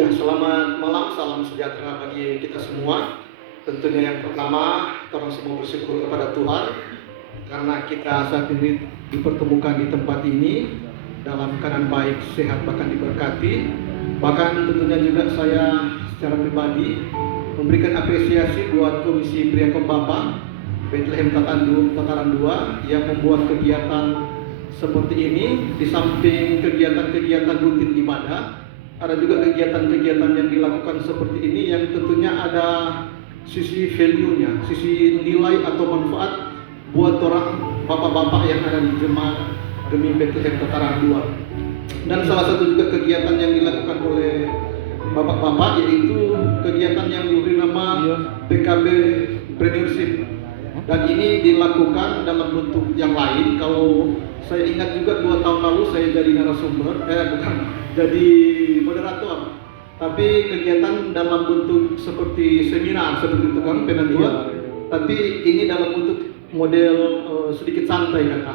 Ya, selamat malam, salam sejahtera bagi kita semua. Tentunya yang pertama, kita semua bersyukur kepada Tuhan karena kita saat ini dipertemukan di tempat ini dalam keadaan baik, sehat, bahkan diberkati. Bahkan tentunya juga saya secara pribadi memberikan apresiasi buat Komisi Pria Kembapa Bethlehem Tataran 2 yang membuat kegiatan seperti ini. Di samping kegiatan-kegiatan rutin ibadah, ada juga kegiatan-kegiatan yang dilakukan seperti ini yang tentunya ada sisi value-nya, sisi nilai atau manfaat buat orang bapak-bapak yang ada di jemaat Gemi Bethlehem Tataran 2. Dan salah satu juga kegiatan yang dilakukan oleh bapak-bapak yaitu kegiatan yang diberi nama PKB Preneurship. Dan ini dilakukan dalam bentuk yang lain. Kalau saya ingat juga 2 tahun lalu saya jadi narasumber, jadi moderator. Tapi kegiatan dalam bentuk seperti seminar, seperti itu kan, penatua. Tapi ini dalam bentuk model sedikit santai kata,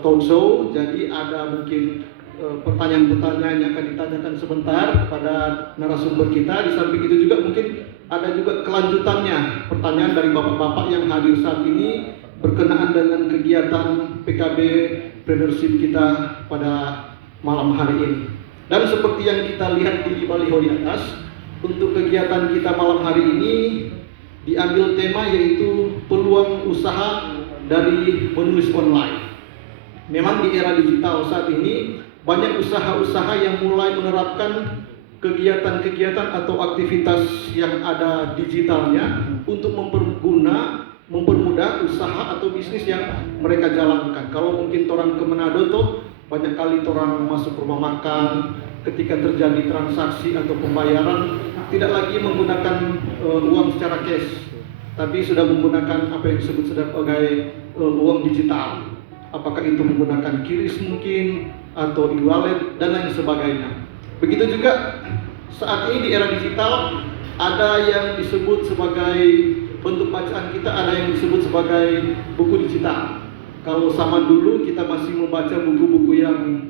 talk show. Jadi ada mungkin pertanyaan-pertanyaan yang akan ditanyakan sebentar kepada narasumber kita. Di samping itu juga mungkin ada juga kelanjutannya, pertanyaan dari bapak-bapak yang hadir saat ini berkenaan dengan kegiatan PKB Preneurship kita pada malam hari ini. Dan seperti yang kita lihat di baliho di atas, untuk kegiatan kita malam hari ini diambil tema yaitu peluang usaha dari menulis online. Memang di era digital saat ini banyak usaha-usaha yang mulai menerapkan kegiatan-kegiatan atau aktivitas yang ada digitalnya untuk mempermudah usaha atau bisnis yang mereka jalankan. Kalau mungkin orang ke Manado tuh banyak kali orang masuk rumah makan, ketika terjadi transaksi atau pembayaran tidak lagi menggunakan uang secara cash, tapi sudah menggunakan apa yang disebut sebagai uang digital. Apakah itu menggunakan QRIS mungkin atau e-wallet dan lain sebagainya. Begitu juga saat ini di era digital ada yang disebut sebagai bentuk bacaan kita, ada yang disebut sebagai buku digital. Kalau sama dulu kita masih membaca buku-buku yang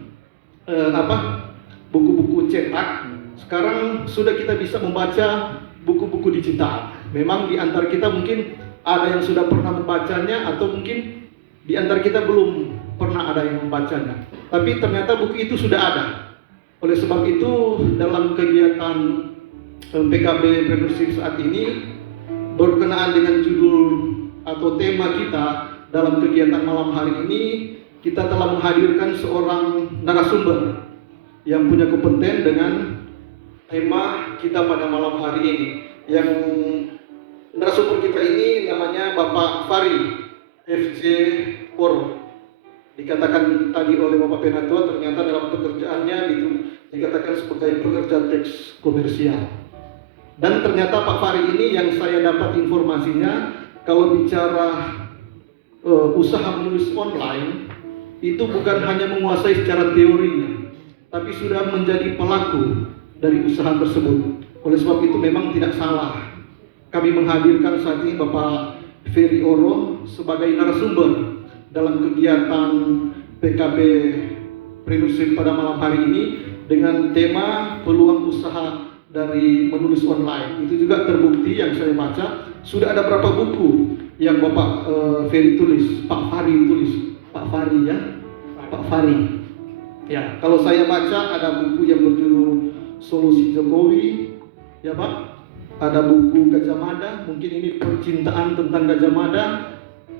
buku-buku cetak, sekarang sudah kita bisa membaca buku-buku digital. Memang di antara kita mungkin ada yang sudah pernah membacanya atau mungkin di antara kita belum pernah ada yang membacanya. Tapi ternyata buku itu sudah ada. Oleh sebab itu dalam kegiatan PKB Preneurship saat ini berkenaan dengan judul atau tema kita dalam kegiatan malam hari ini, kita telah menghadirkan seorang narasumber yang punya kompeten dengan tema kita pada malam hari ini. Yang narasumber kita ini namanya Bapak Fari FJ Oro. Dikatakan tadi oleh Bapak Penatua, ternyata dalam pekerjaannya itu dikatakan sebagai pekerja teks komersial. Dan ternyata Pak Fari ini yang saya dapat informasinya, kalau bicara usaha menulis online, itu bukan hanya menguasai secara teorinya, tapi sudah menjadi pelaku dari usaha tersebut. Oleh sebab itu memang tidak salah kami menghadirkan saat ini Bapak Ferry Oro sebagai narasumber dalam kegiatan PKB Preneurship pada malam hari ini dengan tema peluang usaha dari menulis online. Itu juga terbukti yang saya baca, sudah ada berapa buku yang Bapak Ferry tulis, Pak Fari tulis, Pak Fari ya, Pak Fari. Ya, kalau saya baca ada buku yang berjudul Solusi Jokowi, ya Pak. Ada buku Gajah Mada, mungkin ini percintaan tentang Gajah Mada.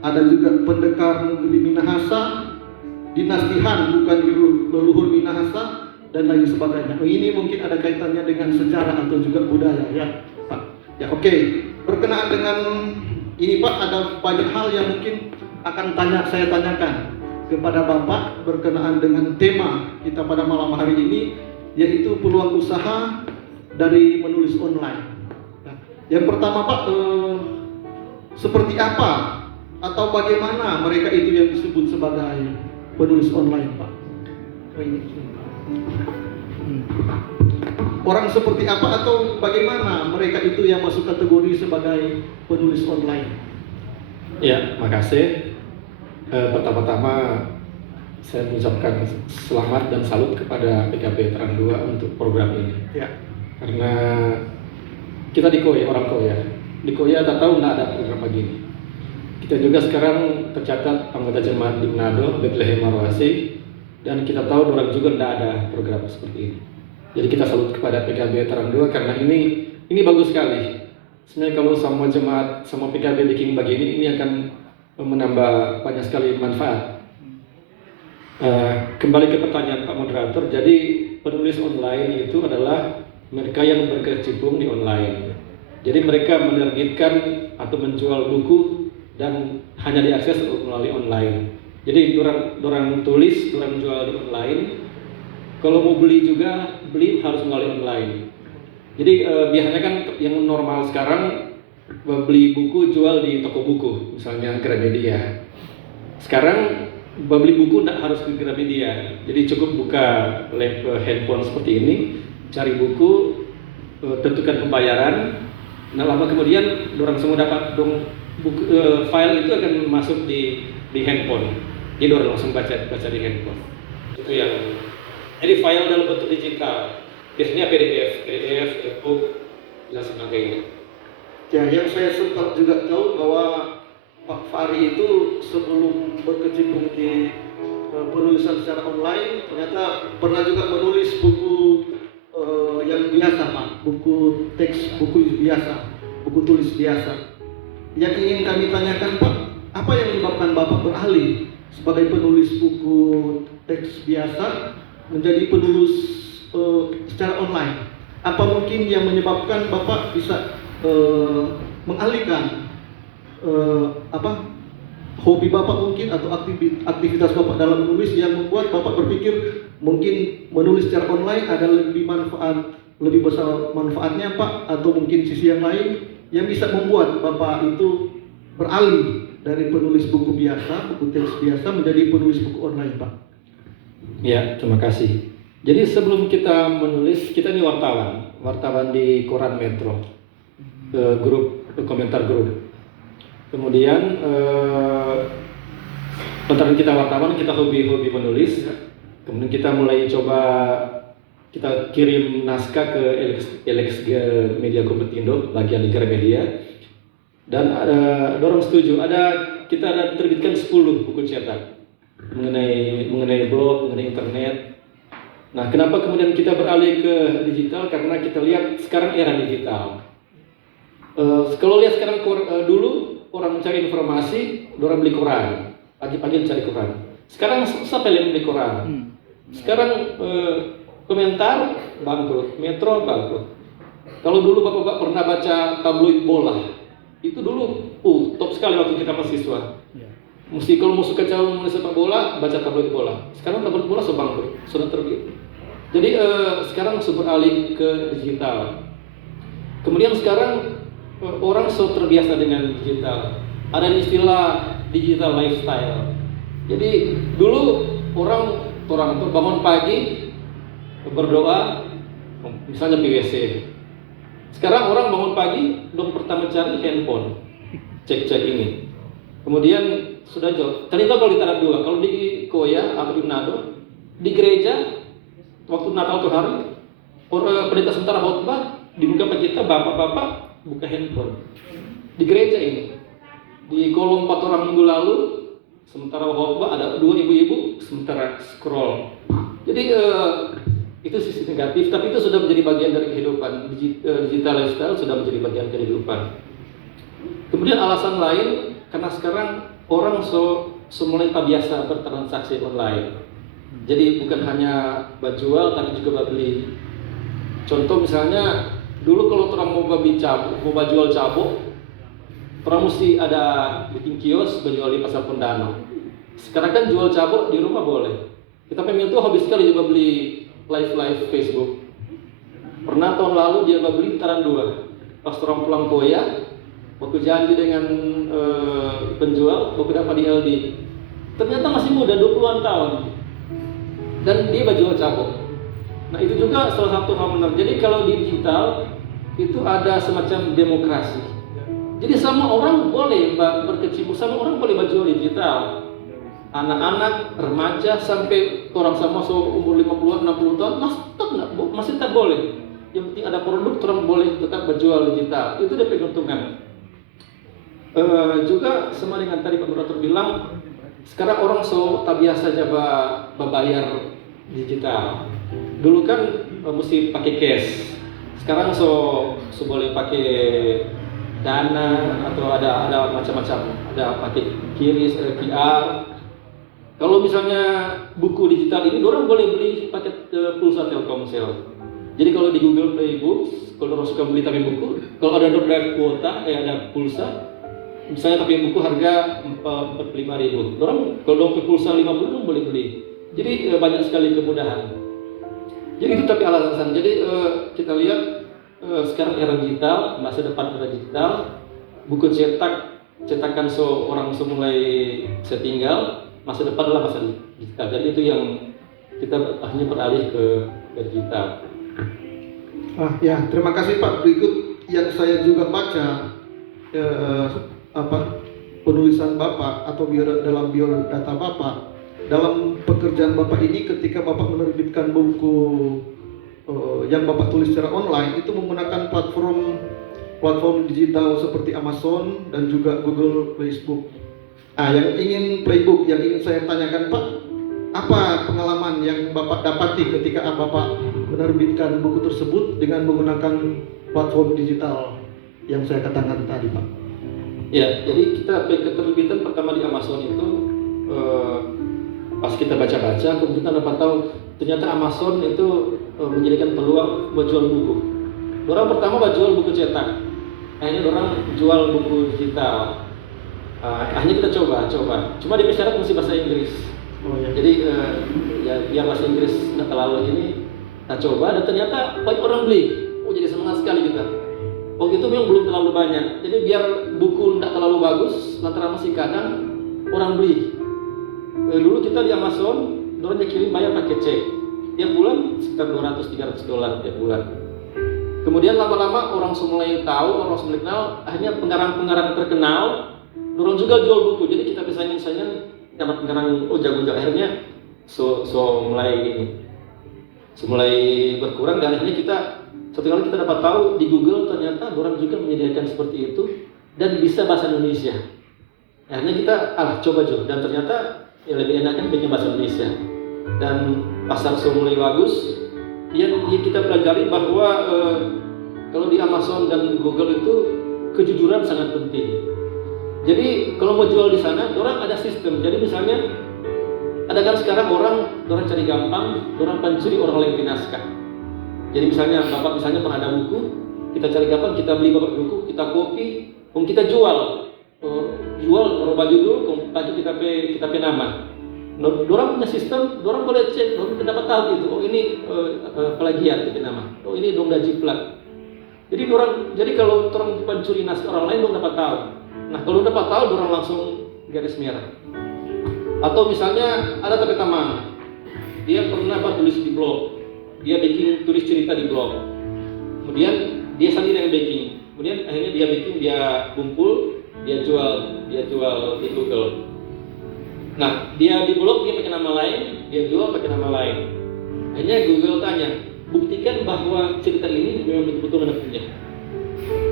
Ada juga Pendekar Negeri Minahasa, Dinastihan bukan leluhur Minahasa, dan lain sebagainya. Ini mungkin ada kaitannya dengan sejarah atau juga budaya, ya Pak. Ya oke. Berkenaan dengan ini Pak, ada banyak hal yang mungkin akan saya tanyakan kepada Bapak berkenaan dengan tema kita pada malam hari ini, yaitu peluang usaha dari menulis online. Nah, yang pertama Pak, seperti apa atau bagaimana mereka itu yang disebut sebagai penulis online Pak? Orang seperti apa atau bagaimana mereka itu yang masuk kategori sebagai penulis online? Ya, makasih. Pertama-tama saya mengucapkan selamat dan salut kepada PKB Terang 2 untuk program ini. Ya. karena kita di Koya, orang Koya. Di Koya tak tahu nggak ada program begini. Kita juga sekarang tercatat anggota jemaat di Manado, Bethlehem Marwasi, dan kita tahu orang juga tidak ada program seperti ini. Jadi kita salut kepada PKB Terang 2 karena ini bagus sekali. Sebenarnya kalau semua jemaat, semua PKB bikin begini, ini akan menambah banyak sekali manfaat. Kembali ke pertanyaan Pak Moderator, jadi penulis online itu adalah mereka yang berkecimpung di online. Jadi mereka menerbitkan atau menjual buku dan hanya diakses melalui online. Jadi orang tulis, orang jual di online. Kalau mau beli juga, beli harus melalui online. Jadi biasanya kan yang normal sekarang beli buku jual di toko buku, misalnya Gramedia. Sekarang beli buku tidak harus ke Gramedia. Jadi cukup buka handphone seperti ini, cari buku, tentukan pembayaran. Nah lama kemudian orang semua dapat buku, file itu akan masuk di handphone. Jadi orang langsung baca di handphone. Itu yang jadi file dalam bentuk digital. Biasanya PDF, e-book dan sebagainya. Ya, yang saya sempat juga tahu bahwa Pak Fahri itu sebelum berkecimpung di penulisan secara online, ternyata pernah juga menulis buku yang biasa, Pak, buku teks, buku biasa, buku tulis biasa. Yang ingin kami tanyakan, Pak, apa yang menyebabkan Bapak beralih sebagai penulis buku teks biasa menjadi penulis secara online? Apa mungkin yang menyebabkan Bapak bisa mengalihkan hobi Bapak mungkin atau aktivitas Bapak dalam menulis yang membuat Bapak berpikir mungkin menulis secara online ada lebih besar manfaatnya, Pak, atau mungkin sisi yang lain yang bisa membuat Bapak itu beralih dari penulis buku biasa, buku teks biasa menjadi penulis buku online, Pak? Ya, terima kasih. Jadi sebelum kita menulis, kita ini wartawan di Koran Metro, grup komentar grup. Kemudian lantaran kita wartawan, kita hobi menulis. Kemudian kita mulai coba kita kirim naskah ke LXG Media Kompetindo, bagian Negara Media. Dan dorong setuju, kita ada terbitkan 10 buku cetak mengenai blog, mengenai internet. Nah, kenapa kemudian kita beralih ke digital? Karena kita lihat sekarang era digital. Kalau lihat sekarang dulu orang mencari informasi, orang beli koran, pagi-pagi mencari koran. Sekarang siapa yang beli koran? Sekarang komentar bangkrut, Metro bangkrut. Kalau dulu bapak-bapak pernah baca tabloid bola, itu dulu top sekali waktu kita mahasiswa. Mesti kalau mau suka menulis sepak bola, baca tabloid bola. Sekarang tabloid bola sudah bangkrut, sudah terbit. Jadi sekarang sudah beralih ke digital. Kemudian sekarang orang sudah terbiasa dengan digital. Ada istilah digital lifestyle. Jadi dulu orang bangun pagi berdoa, misalnya PWC. Sekarang orang bangun pagi, dong pertama cari handphone, cek ini. Kemudian sudah jauh. Ternyata kalau di Tanah Dua, kalau di Koya atau di Manado, di gereja waktu Natal tuh hari, pendeta sementara khotbah dibuka kita bapak-bapak buka handphone di gereja ini. Di kolom 4 orang minggu lalu, sementara khotbah ada 2 ibu-ibu sementara scroll. Jadi itu sisi negatif, tapi itu sudah menjadi bagian dari kehidupan. Digital lifestyle sudah menjadi bagian kehidupan. Kemudian alasan lain, karena sekarang orang mulai biasa bertransaksi online. Jadi bukan hanya jual, tapi juga beli. Contoh misalnya, dulu kalau orang mau jual cabok, orang mesti ada bikin kios, berjual di pasar Pondano. Sekarang kan jual cabok di rumah boleh. Kita pemil tuh habis sekali juga beli live Facebook. Pernah tahun lalu dia beli Taran 2. Pas orang pulang Koya, waktu janji dengan penjual, waktu dapat di LD. Ternyata masih muda, 20-an tahun. Dan dia jual cabok. Nah itu juga salah satu hal menarik. Jadi kalau di digital itu ada semacam demokrasi. Jadi semua orang boleh berkecimpung, semua orang boleh berjual digital. Anak-anak, remaja sampai orang sama umur 50-an, 60 tahun masih tak boleh. yang penting ada produk, orang boleh tetap berjual digital. Itu dia keuntungan. Juga sama dengan tadi Pak Moderator bilang, sekarang orang tak biasa coba berbayar digital. Dulu kan mesti pakai cash. Sekarang boleh pakai Dana atau ada macam-macam. Ada pakai QRIS, QR. Kalau misalnya buku digital ini, orang boleh beli paket pulsa Telkomsel. Jadi kalau di Google Play Books, kalau orang suka beli tapi buku, kalau ada kuota, ada pulsa, misalnya tapi buku harga 45.000. Orang kalau pakai pulsa 50 orang boleh beli. Jadi banyak sekali kemudahan. Jadi itu tapi alasan. Jadi kita lihat sekarang era digital, masa depan era digital, buku cetakan orang mulai setinggal, masa depan adalah masa digital. Jadi itu yang kita akhirnya beralih ke digital. Ya, terima kasih Pak. Berikut yang saya juga baca penulisan Bapak atau dalam biodata Bapak, dalam pekerjaan Bapak ini ketika Bapak menerbitkan buku yang Bapak tulis secara online itu menggunakan platform digital seperti Amazon dan juga Google Facebook. Yang ingin saya tanyakan Pak, apa pengalaman yang Bapak dapati ketika Bapak menerbitkan buku tersebut dengan menggunakan platform digital yang saya katakan tadi Pak? Ya, jadi kita keterbitan pertama di Amazon itu pas kita baca-baca, kemudian kita dapat tahu ternyata Amazon itu menjadikan peluang buat jual buku. Orang pertama jual buku cetak, akhirnya orang jual buku digital. Akhirnya kita coba. Cuma di syarat mesti bahasa Inggris. Jadi yang bahasa Inggris nggak terlalu ini, kita coba dan ternyata banyak orang beli. Jadi semangat sekali kita. Itu memang belum terlalu banyak. Jadi biar buku nggak terlalu bagus, lantaran masih kadang orang beli. Dulu kita di Amazon, orang kirim bayar pakai cek. Tiap bulan sekitar $200-300 tiap bulan. Kemudian lama-lama orang mulai tahu, orang mulai kenal, akhirnya pengarang-pengarang terkenal, orang juga jual buku. Jadi kita bisa dapat pengarang jago-jago. Akhirnya mulai berkurang dan akhirnya satu kali kita dapat tahu di Google ternyata orang juga menyediakan seperti itu dan bisa bahasa Indonesia. Akhirnya kita coba juga dan ternyata lebih enak kan bikin bahasa Indonesia dan pasar mulai bagus. Kita pelajari bahwa kalau di Amazon dan Google itu kejujuran sangat penting. Jadi kalau mau jual di sana, orang ada sistem. Jadi misalnya ada kan sekarang orang cari gampang, orang pencuri orang lain naskah. Jadi misalnya Bapak pernah ada buku, kita cari gampang, kita beli Bapak buku, kita copy, kita jual rubah judul, baju kita pe nama. Dorang punya sistem, dorang boleh cek, dorang dapat tahu gitu. Ini plagiat pe nama. Ini dong jiplak. Jadi kalau orang pencuri naskah orang lain dong dapat tahu. Nah kalau dapat tahu, dorang langsung garis merah. Atau misalnya ada tapi teman, dia pernah tulis di blog. Dia tulis cerita di blog, kemudian dia sendiri yang bikin, kemudian akhirnya dia kumpul, dia jual di Google. Nah dia di blog dia pakai nama lain, dia jual pakai nama lain. Akhirnya Google tanya, buktikan bahwa cerita ini memang betul-betul Anda punya.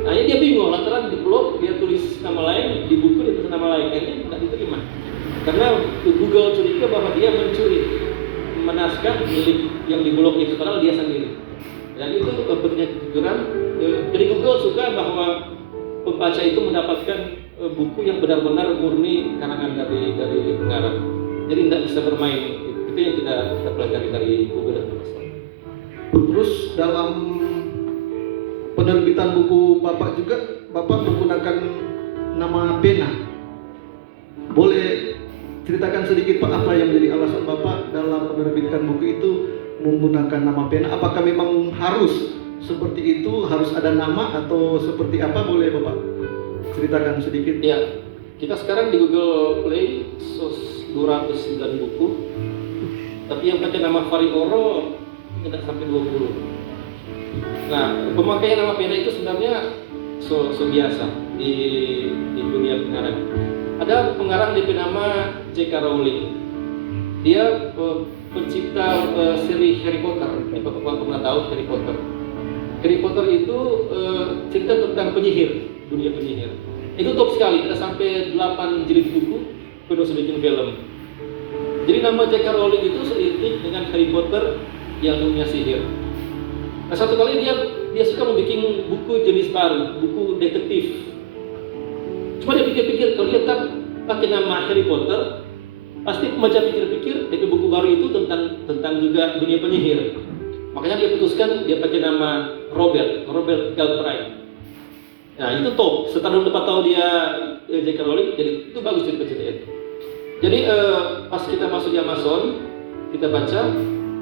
Akhirnya dia bingung, lantaran di blog dia tulis nama lain, di buku dia tulis nama lain, akhirnya tidak diterima. Karena Google curiga bahwa dia mencuri menaskah milik yang di blog itu, padahal dia sendiri. Dan itu pentingnya kejujuran. Jadi Google suka bahwa pembaca itu mendapatkan buku yang benar-benar murni karangan dari pengarang. Jadi tidak bisa bermain. Itu yang kita pelajari dari Google dan Amazon. Terus dalam penerbitan buku Bapak juga, Bapak menggunakan nama pena. Boleh ceritakan sedikit Pak apa yang menjadi alasan Bapak dalam menerbitkan buku itu menggunakan nama pena? Apakah memang harus seperti itu, harus ada nama atau seperti apa? Boleh Bapak ceritakan sedikit? Ya, kita sekarang di Google Play 209 buku, tapi yang pakai nama Varioro tidak sampai 20. Nah, pemakaian nama pena itu sebenarnya biasa di dunia pengarang. Ada pengarang DP nama J.K. Rowling. Dia pencipta seri Harry Potter. Bapak pernah tahu Harry Potter? Harry Potter itu cerita tentang penyihir, dunia penyihir. Itu top sekali, ada sampai 8 jilid buku, penuh bikin film. Jadi nama J.K. Rowling itu seiring dengan Harry Potter yang dunia sihir. Nah, satu kali dia suka membuat buku jenis baru, buku detektif. Cuma dia pikir-pikir, kalau dia tak pakai nama Harry Potter, pasti pembaca pikir-pikir DP buku baru itu tentang juga dunia penyihir. Makanya dia putuskan dia pakai nama Robert Galbraith. Nah itu top. Setelah 4 tahun dia J.K. Rowling, jadi itu bagus cerita-cerita itu. Jadi pas kita masuk di Amazon, kita baca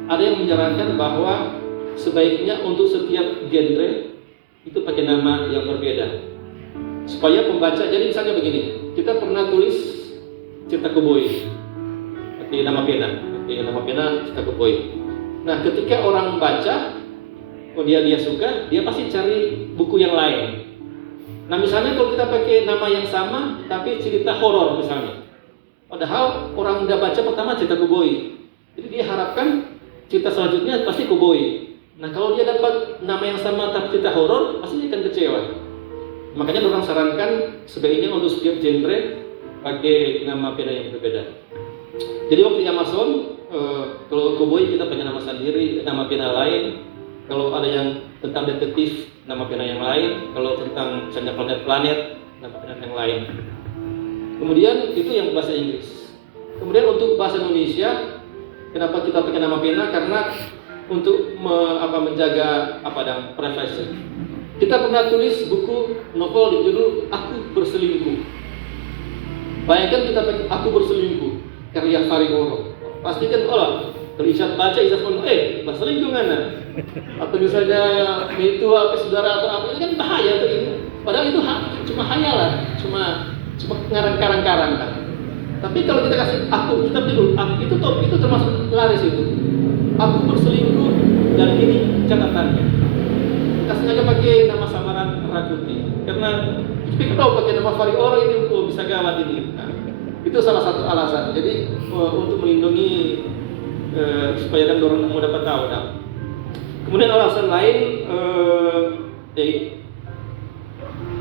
ada yang menyarankan bahwa sebaiknya untuk setiap genre itu pakai nama yang berbeda supaya pembaca. Jadi misalnya begini, kita pernah tulis cerita koboi pakai nama pena cerita koboi. Nah ketika orang baca, dia suka, dia pasti cari buku yang lain. Nah misalnya kalau kita pakai nama yang sama tapi cerita horor misalnya, padahal orang udah baca pertama cerita koboi, jadi dia harapkan cerita selanjutnya pasti koboi. Nah kalau dia dapat nama yang sama tapi cerita horor, pasti dia akan kecewa. Makanya orang sarankan sebaiknya untuk setiap genre pakai nama pena yang berbeda. Jadi waktu di Amazon, kalau koboi kita pakai nama sendiri, nama pena lain. Kalau ada yang tentang detektif, nama pena yang lain. Kalau tentang misalnya planet-planet, nama pena yang lain. Kemudian itu yang bahasa Inggris. Kemudian untuk bahasa Indonesia, kenapa kita pakai nama pena? Karena untuk menjaga privasi. Kita pernah tulis buku novel berjudul Aku Berselingkuh. Bayangkan kita pakai Aku Berselingkuh, karya Fari Goro. Pasti kan kalau Isyad baca, Isyad pun berselingkuh mana? Atau misalnya itu saudara atau apa, itu kan bahaya tuh ini. Padahal itu cuma hayalan, cuma karang-karang kan. Tapi kalau kita kasih kita pilih itu termasuk laris itu. Aku berselingkuh dan ini catatannya. Kasih aja pakai nama samaran Rakuti. Karena kalau pakai nama Fari Oro ini bisa gawat ini. Nah, itu salah satu alasan. Jadi untuk melindungi supaya kan orang mau dapat tahu. Nah. Kemudian alasan lain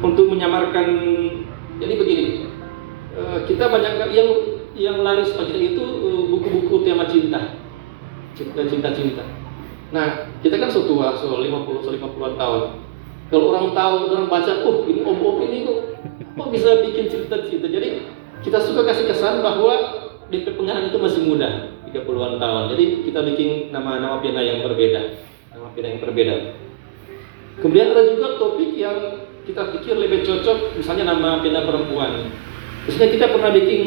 untuk menyamarkan. Jadi begini, kita banyak yang laris pakai itu buku-buku tema cinta. Cinta. Nah, kita kan tua, 50-an tahun. Kalau orang tahu, orang baca, ini om-om ini kok bisa bikin cerita-cerita. Jadi kita suka kasih kesan bahwa DP pengarang itu masih muda, 30-an tahun. Jadi kita bikin nama-nama pena yang berbeda. Kemudian ada juga topik yang kita pikir lebih cocok, misalnya nama pena perempuan. Misalnya kita pernah bikin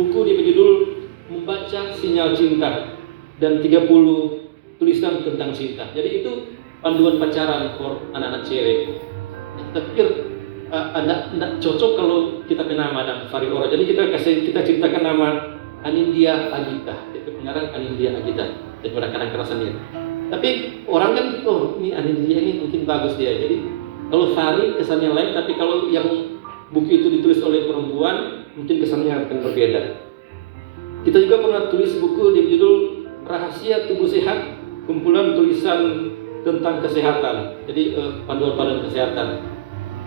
buku di berjudul Membaca Sinyal Cinta dan 30 tulisan tentang cinta. Jadi itu panduan pacaran for anak-anak cewek. Kita pikir tidak cocok kalau kita punya nama dan Fari Oro. Jadi kita ceritakan nama Anindya Agita. Itu pengarang Anindya Agita daripada karakter sendiri. Tapi orang kan, ini Anindya ini mungkin bagus dia. Jadi kalau Fari kesannya lain, tapi kalau yang buku itu ditulis oleh perempuan, mungkin kesannya akan berbeda. Kita juga pernah tulis buku di judul Rahasia Tubuh Sehat, kumpulan tulisan tentang kesehatan. Jadi panduan-panduan kesehatan.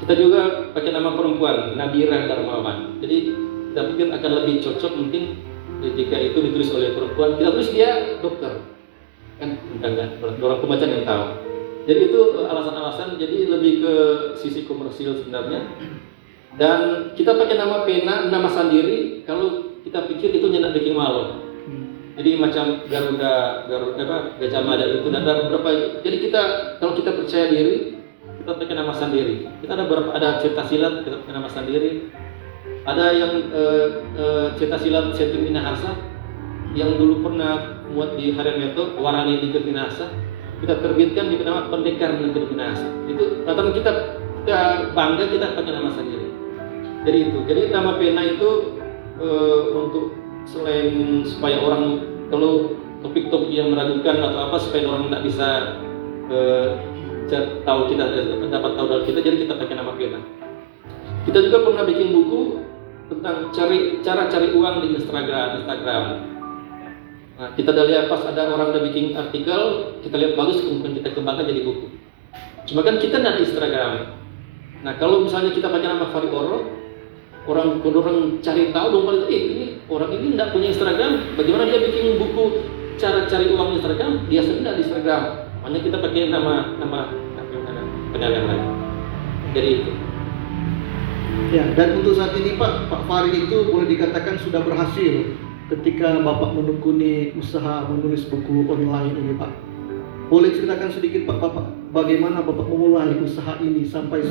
Kita juga pakai nama perempuan, Nadira Darmawan. Jadi kita pikir akan lebih cocok mungkin jika itu ditulis oleh perempuan. Kita tulis dia dokter, kan orang pembaca yang tahu. Jadi itu alasan-alasan. Jadi lebih ke sisi komersil sebenarnya. Dan kita pakai nama pena, nama sendiri. Kalau kita pikir itu nyenak bikin malu. Jadi macam Gajah Mada itu ada beberapa. Jadi kalau kita percaya diri, kita pakai nama sendiri. Kita ada cerita silat, kita pakai nama sendiri. Ada yang cerita silat Setio Minahasa yang dulu pernah muat di Harian Meto, Warani di Minahasa. Kita terbitkan di nama Pendekar Negeri Minahasa. Itu rata-rata kita bangga kita pakai nama sendiri. Jadi itu. Jadi nama pena itu untuk selain supaya orang kalau topik-topik yang meragukan atau apa supaya orang tidak bisa tahu kita dapat tahu dari kita, jadi kita pakai nama pena. Kita juga pernah bikin buku tentang cara cari uang di Instagram. Nah, kita udah lihat pas ada orang udah bikin artikel, kita lihat bagus, kemudian kita kembangkan jadi buku. Cuma kan kita nggak di Instagram. Nah kalau misalnya kita pakai nama Fari Oro, kalau orang cari tahu dong, ini orang ini nggak punya Instagram, bagaimana dia bikin buku cara cari uang Instagram? Dia sendiri nggak di Instagram, makanya kita pakai nama penyampaian yang lain. Jadi itu. Ya, dan untuk saat ini Pak Fari itu boleh dikatakan sudah berhasil ketika Bapak menekuni usaha menulis buku online ini Pak. Boleh ceritakan sedikit Pak, bagaimana Bapak memulai usaha ini sampai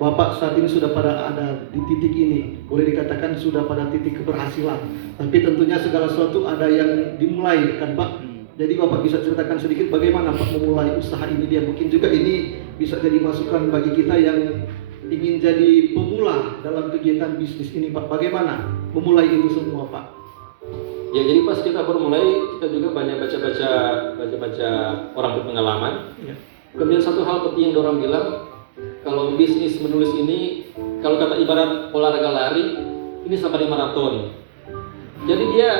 Bapak saat ini sudah ada di titik ini, boleh dikatakan sudah pada titik keberhasilan. Tapi tentunya segala sesuatu ada yang dimulai kan Pak. Jadi Bapak bisa ceritakan sedikit bagaimana Pak memulai usaha ini dia. Mungkin juga ini bisa jadi masukan bagi kita yang ingin jadi pemula dalam kegiatan bisnis ini Pak. Bagaimana memulai ini semua Pak? Ya jadi pas kita bermulai kita juga banyak baca orang berpengalaman. Ya. Kemudian satu hal penting yang orang bilang, kalau bisnis menulis ini, kalau kata ibarat olahraga lari, ini seperti maraton. Jadi dia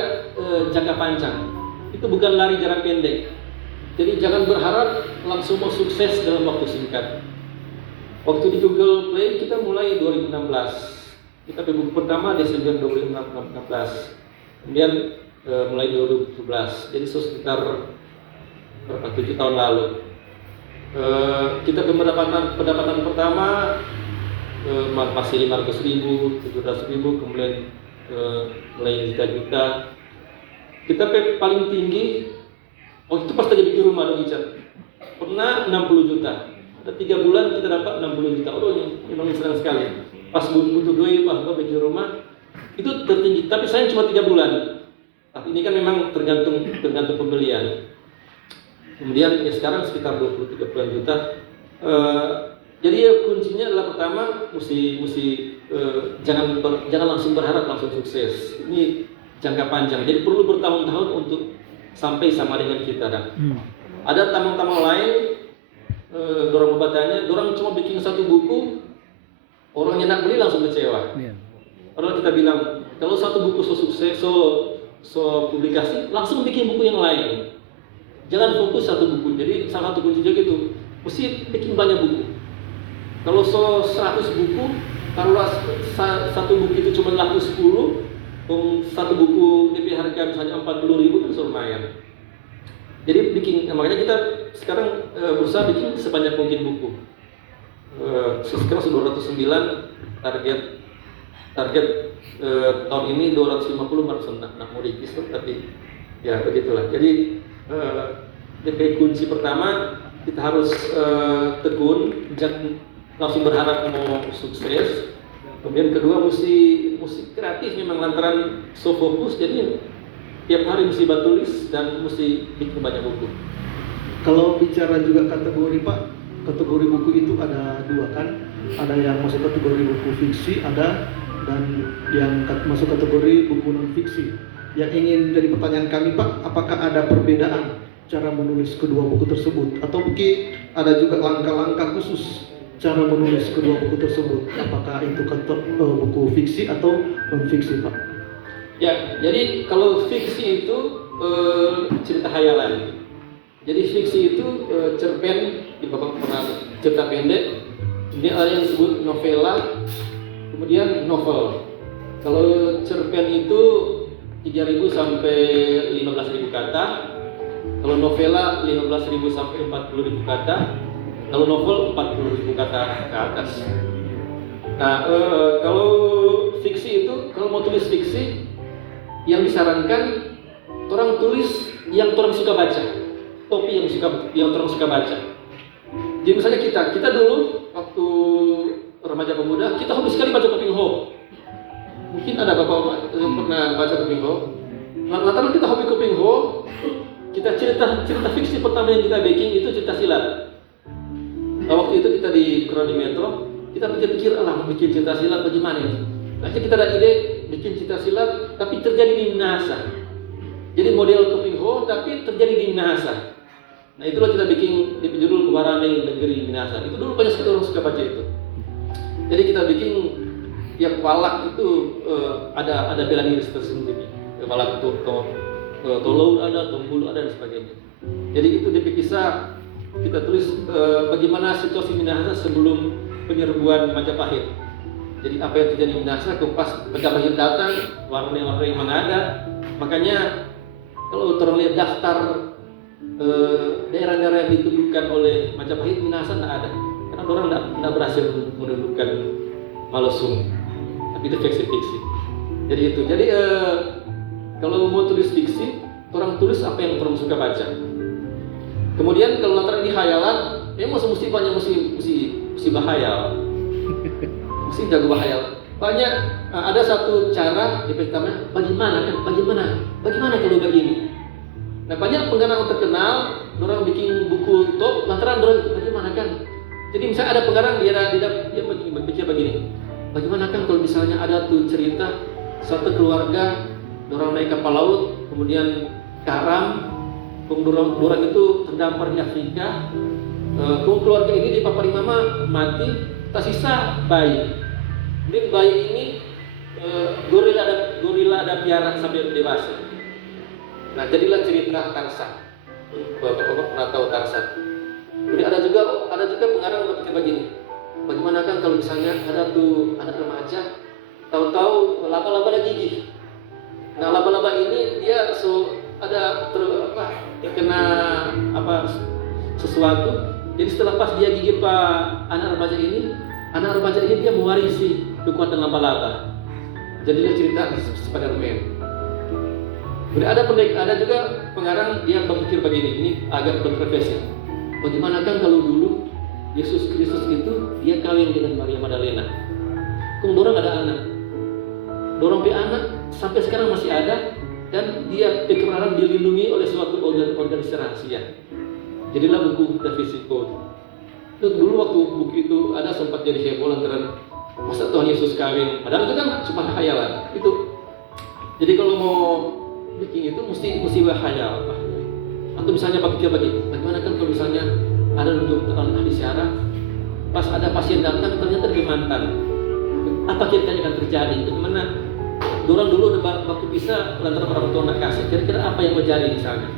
jangka panjang. Itu bukan lari jarak pendek. Jadi jangan berharap langsung mau sukses dalam waktu singkat. Waktu di Google Play kita mulai 2016. Kita buku pertama Desember 2016. Kemudian mulai 2017. Jadi sekitar 7 tahun lalu. Kita pendapatan pertama masih 500.000, 700.000, kemudian mulai juta-juta. Kita paling tinggi waktu itu pas kita bikin rumah dong Icat, pernah 60 juta. Ada 3 bulan kita dapat 60 juta. Oh memang senang sekali. Pas butuh duit, pas bikin rumah itu tertinggi. Tapi saya cuma 3 bulan. Tapi ini kan memang tergantung pembelian. Kemudian ya sekarang sekitar 20-30 juta. Jadi ya kuncinya adalah pertama mesti jangan langsung berharap langsung sukses. Ini jangka panjang. Jadi perlu bertahun-tahun untuk sampai sama dengan kita kan. Ada tamu-tamu lain dorong obatannya, dorong cuma bikin satu buku, orang yang nak beli langsung kecewa. Padahal kita bilang kalau satu buku sukses, publikasi, langsung bikin buku yang lain. Jangan fokus satu buku. Jadi salah satu kuncinya gitu, mesti bikin banyak buku. Kalau 100 buku, kalau satu buku itu cuma laku 10, satu buku DP harga misalnya 40.000 kan lumayan. Jadi makanya kita sekarang berusaha bikin sebanyak mungkin buku. Sekarang 209, target tahun ini 250 nak mau revisi, tapi ya begitulah. Jadi DP kunci pertama kita harus tekun, jangan langsung berharap mau sukses. Kemudian kedua mesti kreatif, memang lantaran so fokus jadi tiap hari mesti tulis dan mesti bikin banyak buku. Kalau bicara juga kategori Pak, kategori buku itu ada 2 kan? Ada yang masuk kategori buku fiksi, ada dan yang masuk kategori buku non fiksi. Yang ingin jadi pertanyaan kami Pak, apakah ada perbedaan cara menulis kedua buku tersebut? Atau mungkin ada juga langkah-langkah khusus cara menulis kedua buku tersebut? Apakah itu buku fiksi atau non fiksi Pak? Ya, jadi kalau fiksi itu cerita khayalan. Jadi fiksi itu cerpen, di Bapak pernah cerita pendek. Kemudian ada yang disebut novela, kemudian novel. Kalau cerpen itu 3.000 sampai 15.000 kata. Kalau novela 15.000 sampai 40.000 kata. Kalau novel 40.000 kata ke atas. Nah, kalau fiksi itu, kalau mau tulis fiksi, yang disarankan orang tulis yang orang suka baca, topik yang orang suka baca. Jadi misalnya kita dulu waktu remaja pemuda, kita hobi sekali baca Koping Ho. Mungkin ada bapak yang pernah baca Koping Ho. Lantaran kita hobi Koping Ho, kita cerita fiksi pertama yang kita bikin itu cerita silat. Nah, waktu itu kita di Kroni Metro, kita pikir-pikir, mau bikin cerita silat bagaimana itu? Akhirnya kita ada ide bikin cerita silat, tapi terjadi di Minahasa. Jadi model Koping Ho, tapi terjadi di Minahasa. Nah itulah kita bikin di judul Guarani Negeri Minahasa. Itu dulu banyak sekali orang suka baca itu. Jadi kita bikin tiap walak itu ada bela diri tersendiri. Walak itu Tolou ada, Tombulu ada dan sebagainya. Jadi itu DP kisah kita tulis bagaimana situasi Minahasa sebelum penyerbuan Majapahit. Jadi apa yang terjadi di Minahasa, pas Majapahit datang, warna-warna yang mana ada. Makanya kalau orang lihat daftar daerah-daerah yang dituduhkan oleh Majapahit, Minahasa tidak ada, karena orang tidak berhasil mendudukan Malesung. Tapi itu fiksi. Jadi itu. Jadi kalau mau tulis fiksi, orang tulis apa yang orang suka baca. Kemudian kalau latar ini khayalan, mesti banyak mesti bahayal, mesti jago bahayal. Banyak ada satu cara di pertama, bagaimana kalau begini. Nah, banyak pengarang terkenal, orang bikin buku top, lantaran orang bagaimana kan. Jadi misalnya ada pengarang dia berpikir begini, bagaimana kan kalau misalnya ada tuh cerita suatu keluarga, orang naik kapal laut, kemudian karam, kemudian orang itu terdampar di Afrika, keluarga ini di Papua Mama mati, tak sisa bayi. Ini bayi ini gorila ada piara sampai dewasa. Nah, jadilah cerita Tarzan. Bapak pernah tahu Tarzan? Jadi ada juga pengarang berpikir begini. Bagaimana kan kalau misalnya ada tuh anak remaja, tahu-tahu laba-laba ada gigi. Nah, laba-laba ini dia terkena sesuatu. Jadi setelah pas dia gigit anak remaja ini dia mewarisi kekuatan laba-laba. Jadilah cerita Spider-Man. Ada juga pengarang dia berpikir begini, ini agak kontroversi. Bagaimana kan kalau dulu Yesus Kristus itu dia kawin dengan Maria Magdalena. Kemudian ada anak. Dorong anak sampai sekarang masih ada, dan dia pikiran dilindungi oleh suatu organisasi rahasia. Jadilah buku Da Vinci Code. Itu dulu waktu buku itu ada sempat jadi heboh lantaran masa Tuhan Yesus kawin. Padahal itu kan cuma khayalan. Itu. Jadi kalau mau bikin itu mesti berkhayal. Atau misalnya pikir bagaimana kan kalau misalnya ada dokter ahli syaraf, pas ada pasien datang ternyata dia mantan. Apa kira-kira akan terjadi? Bagaimana? Dorang dulu udah waktu bisa lantaran orang tua nak kasih. Kira-kira apa yang terjadi misalnya?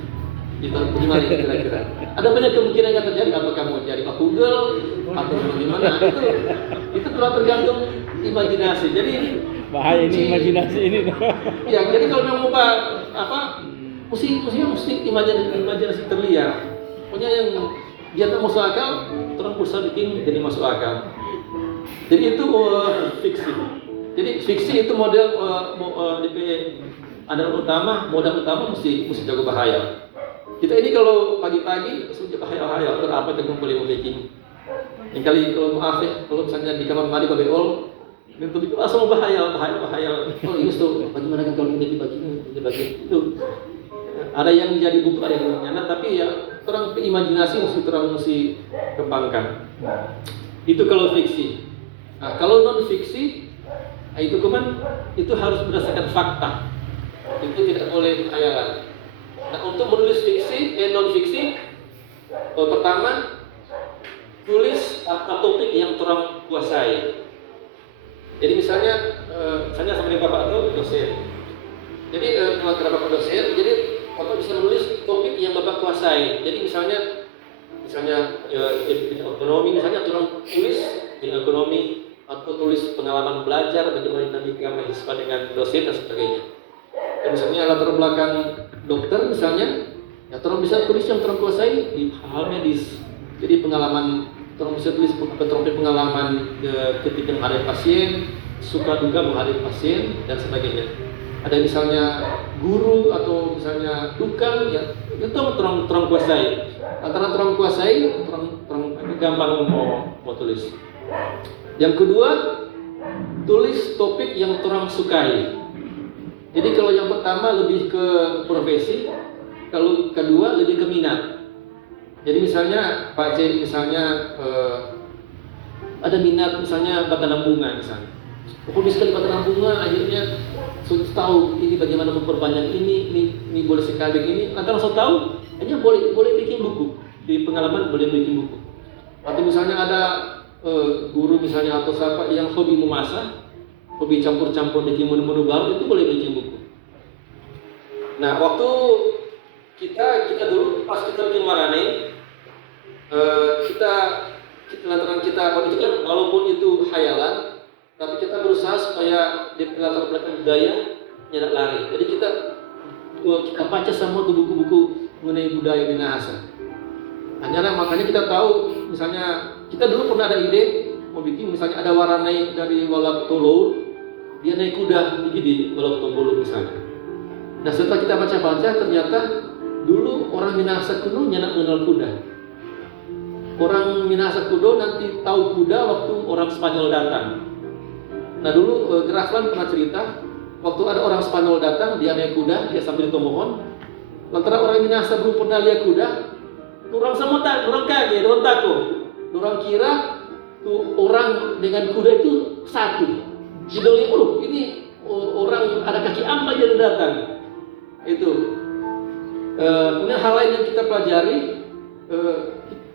Itu gimana kira-kira? Ada banyak kemungkinan yang terjadi. Apakah mau jadi Google atau bagaimana? Itu terlalu tergantung imajinasi. Jadi bahaya ini imajinasi ini. Ya, jadi kalau mau mesti imajinasi terlihat. Pokoknya yang dia tak masuk akal, terus berusaha bikin jadi masuk akal. Jadi itu fiksi. Jadi fiksi itu model modal utama mesti jago bahaya. Kita ini kalau pagi-pagi sudah bahaya-bahaya, apa yang boleh membikin. Yang kali kalau maaf ya, kalau misalnya di kamar mandi babeol, itu langsung bahaya. Oh ini tuh, bagaimana kan kalau ini dibagi itu. Ada yang jadi buku, ada yang nyana, tapi ya orang imajinasi mesti kembangkan. Itu kalau fiksi. Nah, kalau non fiksi, itu harus berdasarkan fakta. Itu tidak boleh khayalan. Nah, untuk menulis non fiksi, pertama tulis topik yang orang kuasai. Jadi misalnya sama dengan Bapak itu dosen. Jadi kalau Bapak dosen, jadi Bapak bisa menulis topik yang Bapak kuasai. Jadi misalnya ekonomi, misalnya orang tulis ekonomi atau tulis pengalaman belajar bagaimana dinamika mahasiswa dengan dosen dan sebagainya. Dan misalnya latar belakang dokter misalnya, ya orang bisa tulis yang orang kuasai di hal medis. Jadi pengalaman orang bisa tulis pengalaman ketika menghadapi pasien, suka duka menghadapi pasien dan sebagainya. Ada misalnya guru atau misalnya tukang, ya itu orang kuasai. Antara orang kuasai, orang gampang mau tulis. Yang kedua, tulis topik yang orang sukai. Jadi kalau yang pertama lebih ke profesi, kalau kedua lebih ke minat. Jadi misalnya Pak C ada minat misalnya tanam bunga misalnya. Hobi sekali tanam bunga, akhirnya sudah tahu ini bagaimana memperbanyak ini boleh sekali ini. Antara sudah tahu, hanya boleh bikin buku. Di pengalaman boleh bikin buku. Atau misalnya ada guru misalnya atau siapa yang hobi memasak, hobi campur-campur bikin menu-menu baru, itu boleh bikin buku. Nah, waktu kita dulu pas kita bikin warane, kita lantaran kita itu kan walaupun itu khayalan, tapi kita berusaha supaya di latar belakang budaya tidak lari. Jadi kita baca semua tuh buku-buku mengenai budaya Minahasa. Makanya kita tahu, misalnya kita dulu pernah ada ide mau bikin, misalnya ada Waranai dari Walaktolo, dia naik kuda di Walaktolo misalnya. Nah setelah kita baca-baca, ternyata dulu orang Minahasa kuno nyenak mengenal kuda. Orang Minahasa kuno nanti tahu kuda waktu orang Spanyol datang. Nah dulu Geraslan pernah cerita, waktu ada orang Spanyol datang, dia naik kuda, dia sambil tomohon. Lantaran orang Minahasa belum pernah lihat kuda, orang sama tak, orang kaget, orang takut, orang kira tuh orang dengan kuda itu satu. Idolnya, ini orang ada kaki apa yang datang. Itu. Kemudian hal lain yang kita pelajari,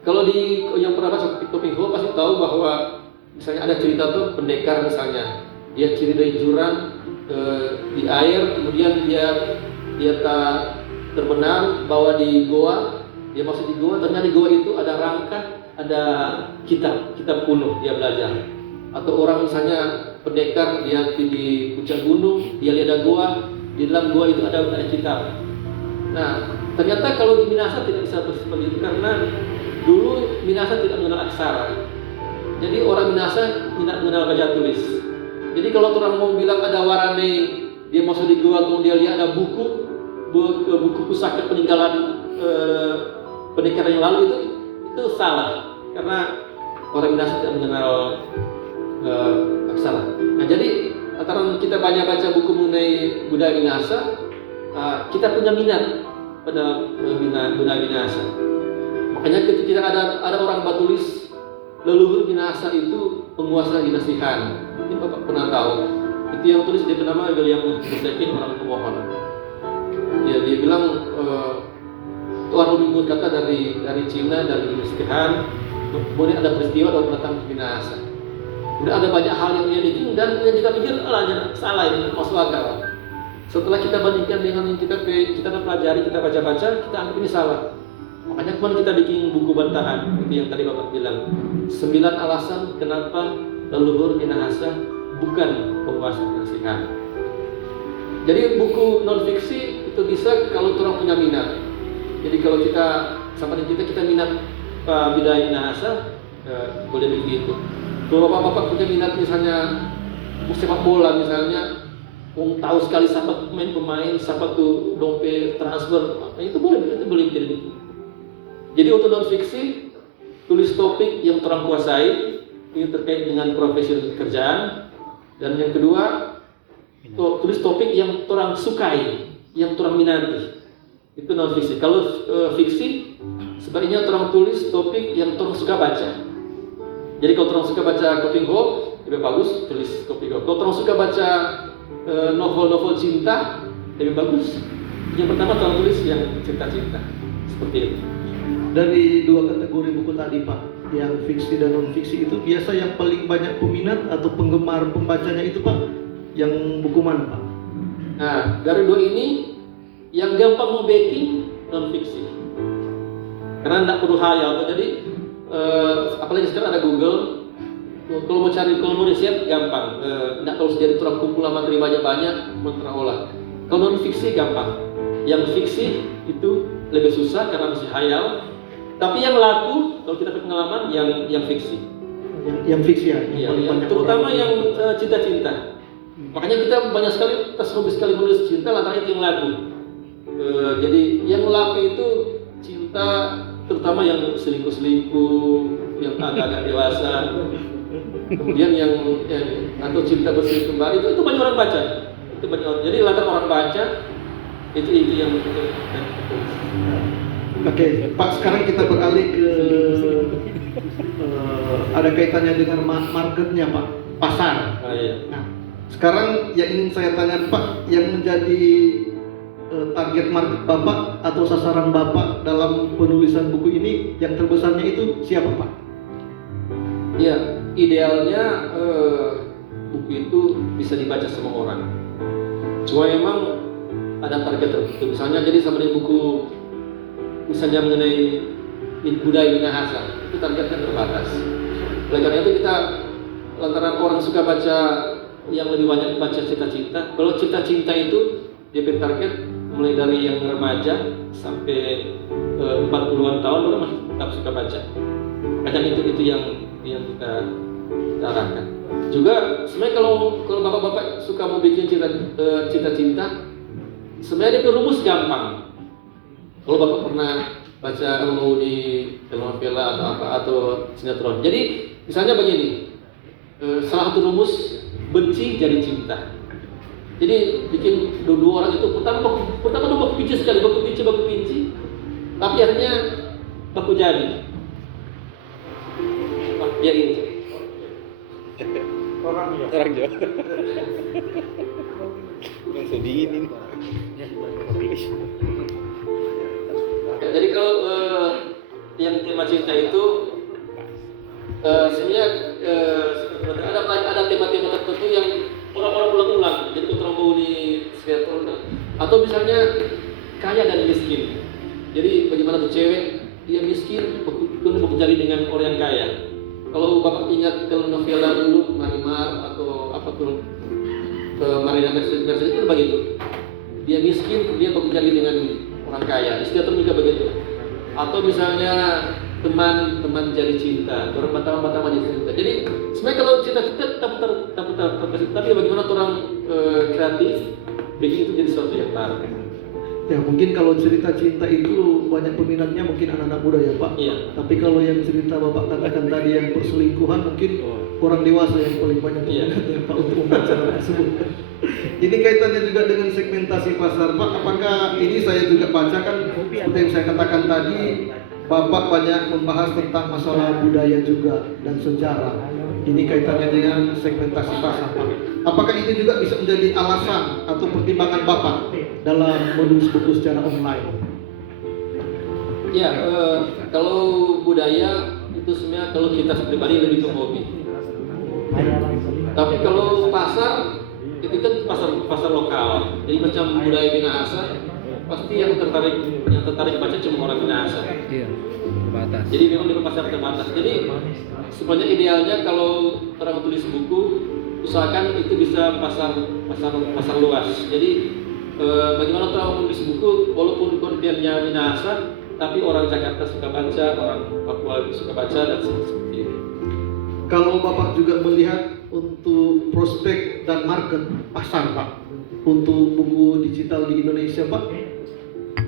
kalau di yang pernah baca Topeng Ho pasti tahu bahwa misalnya ada cerita tuh pendekar misalnya, dia ciri dari jurang di air, kemudian dia tak terbenam, bawa di goa, dia masuk di goa, ternyata di goa itu ada rangka, ada kitab kuno dia belajar. Atau orang misalnya pendekar dia di puncak gunung, dia lihat ada goa, di dalam goa itu ada kitab. Nah, ternyata kalau di Minahasa tidak bisa seperti itu karena dulu Minahasa tidak mengenal aksara. Jadi orang Minahasa tidak mengenal baca tulis. Jadi kalau orang mau bilang ada Waranai, dia masuk di goa kemudian dia lihat ada buku pusaka peninggalan pendekar yang lalu, itu salah karena orang Minahasa tidak mengenal aksara. Nah jadi antara kita banyak baca buku mengenai budaya Minahasa, kita punya minat pada budaya Minahasa. Makanya ketika ada orang batulis leluhur Minahasa itu penguasa dinasti Han. Ini Bapak pernah tahu? Itu yang tulis dia bernama William Mustekin, orang pemohon. Dia bilang orang menyebut kata dari Cina, dari dinasti Han. Kemudian ada peristiwa dan datang ke Minahasa. Udah ada banyak hal yang dia bikin dan yang kita pikir salah ini masuk akal. Setelah kita bandingkan dengan yang kita pelajari, kita baca-baca, kita anggap ini salah. Makanya kemarin kita bikin buku bantahan, itu yang tadi Bapak bilang, 9 alasan kenapa leluhur Minahasa bukan penguasa dinasti Han. Jadi buku non fiksi itu bisa kalau orang punya minat. Jadi kalau kita sama dengan kita minat budaya Minahasa, boleh begitu. Kalau bapak-bapak punya minat misalnya sepak bola misalnya, tahu sekali siapa pemain, siapa tuh dompet transfer, itu boleh menjadi. Jadi untuk non fiksi, tulis topik yang terang kuasai, ini terkait dengan profesi dan pekerjaan, dan yang kedua, tulis topik yang terang sukai, yang terang minati, itu non fiksi. Kalau fiksi, sebaiknya terang tulis topik yang terang suka baca. Jadi kalau orang suka baca Topeng Ho, lebih bagus tulis Topeng Ho. Kalau orang suka baca novel-novel cinta, lebih bagus. Yang pertama orang tulis yang cinta-cinta. Seperti itu. Dari 2 kategori buku tadi Pak, yang fiksi dan non fiksi itu biasa yang paling banyak peminat atau penggemar pembacanya itu Pak, yang buku mana Pak? Nah, dari 2 ini, yang gampang mau backing non fiksi. Karena tidak perlu hayal. Jadi apalagi sekarang ada Google, kalau mau riset gampang, tidak kalau jadi turang kumpul materi banyak mau terolah. Kalau non fiksi gampang, yang fiksi itu lebih susah karena masih hayal. Tapi yang laku kalau kita pengalaman yang fiksi. Yang fiksi ya, yang terutama yang cinta-cinta. Makanya kita banyak sekali, kita hobi sekali menulis cinta, lantaran itu yang laku. Jadi yang laku itu cinta, terutama yang selingkuh-selingkuh, yang agak-agak dewasa, kemudian yang atau cinta bersih kembali, itu banyak orang baca. Itu banyak orang. Jadi latar orang baca itu yang Oke, Pak, sekarang kita beralih ke ada kaitannya dengan marketnya Pak, pasar. iya. Nah, sekarang yang ingin saya tanya Pak, yang menjadi target market Bapak atau sasaran Bapak dalam penulisan buku ini yang terbesarnya itu siapa Pak? Ya, idealnya buku itu bisa dibaca semua orang. Cuma emang ada target tertentu. Misalnya jadi sama dengan buku misalnya mengenai budaya Minahasa itu targetnya terbatas. Oleh karena itu kita lantaran orang suka baca yang lebih banyak baca cita-cita. Kalau cita-cita itu dia target mulai dari yang remaja sampai 40-an tahun orang masih tetap suka baca. Kadang itu yang kita arahkan. Juga sebenarnya kalau bapak-bapak suka mau bikin cita-cita, sebenarnya itu rumus gampang. Kalau bapak pernah baca mau di telenovela atau apa atau sinetron. Jadi misalnya begini, salah satu rumus benci jadi cinta. Jadi bikin dua orang itu pertama baku pinci sekali, baku pinci, tapi akhirnya baku jadi. Wah, biar ini. Orang Jawa. Langsung diinin. Jadi kalau yang tema cinta itu sebenarnya ada tema-tema tertentu yang orang-orang ulang-ulang. Jadi orang mau di sinetron atau misalnya kaya dan miskin. Jadi bagaimana tuh cewek dia miskin bekerja dengan orang yang kaya. Kalau bapak ingat telenovela dulu Marimar atau apa tuh Marina Mercedes itu begitu. Dia miskin dia bekerja dengan orang kaya. Di sinetron juga begitu. Atau misalnya teman jadi cinta, orang pertama jadi cinta. Jadi sebenarnya kalau cita-cita tapi bagaimana orang kreatif bikin itu jadi sesuatu yang baru. Ya mungkin kalau cerita cinta itu banyak peminatnya mungkin anak-anak muda ya Pak. Iya. Tapi kalau yang cerita Bapak katakan tadi yang perselingkuhan mungkin orang dewasa yang paling banyak peminatnya Pak untuk membaca tersebut. Ini kaitannya juga dengan segmentasi pasar Pak. Apakah ini saya juga bacakan seperti yang saya katakan tadi, Bapak banyak membahas tentang masalah budaya juga dan sejarah. Ini kaitannya dengan segmentasi pasar Pak. Apakah ini juga bisa menjadi alasan atau pertimbangan Bapak dalam menulis buku secara online? Ya, kalau budaya itu sebenarnya kalau kita pribadi lebih ke hobi. Tapi kalau pasar itu kan pasar lokal. Jadi macam budaya Minahasa pasti yang tertarik baca cuma orang Minahasa. Iya. Terbatas. Jadi memang di pasar terbatas. Jadi sebenarnya idealnya kalau orang tulis buku usahakan itu bisa pasar luas. Jadi bagaimana orang menulis buku walaupun kontennya Minahasa tapi orang Jakarta suka baca, orang Papua suka baca dan seperti itu. Kalau Bapak juga melihat untuk prospek dan market pasar Pak untuk buku digital di Indonesia Pak,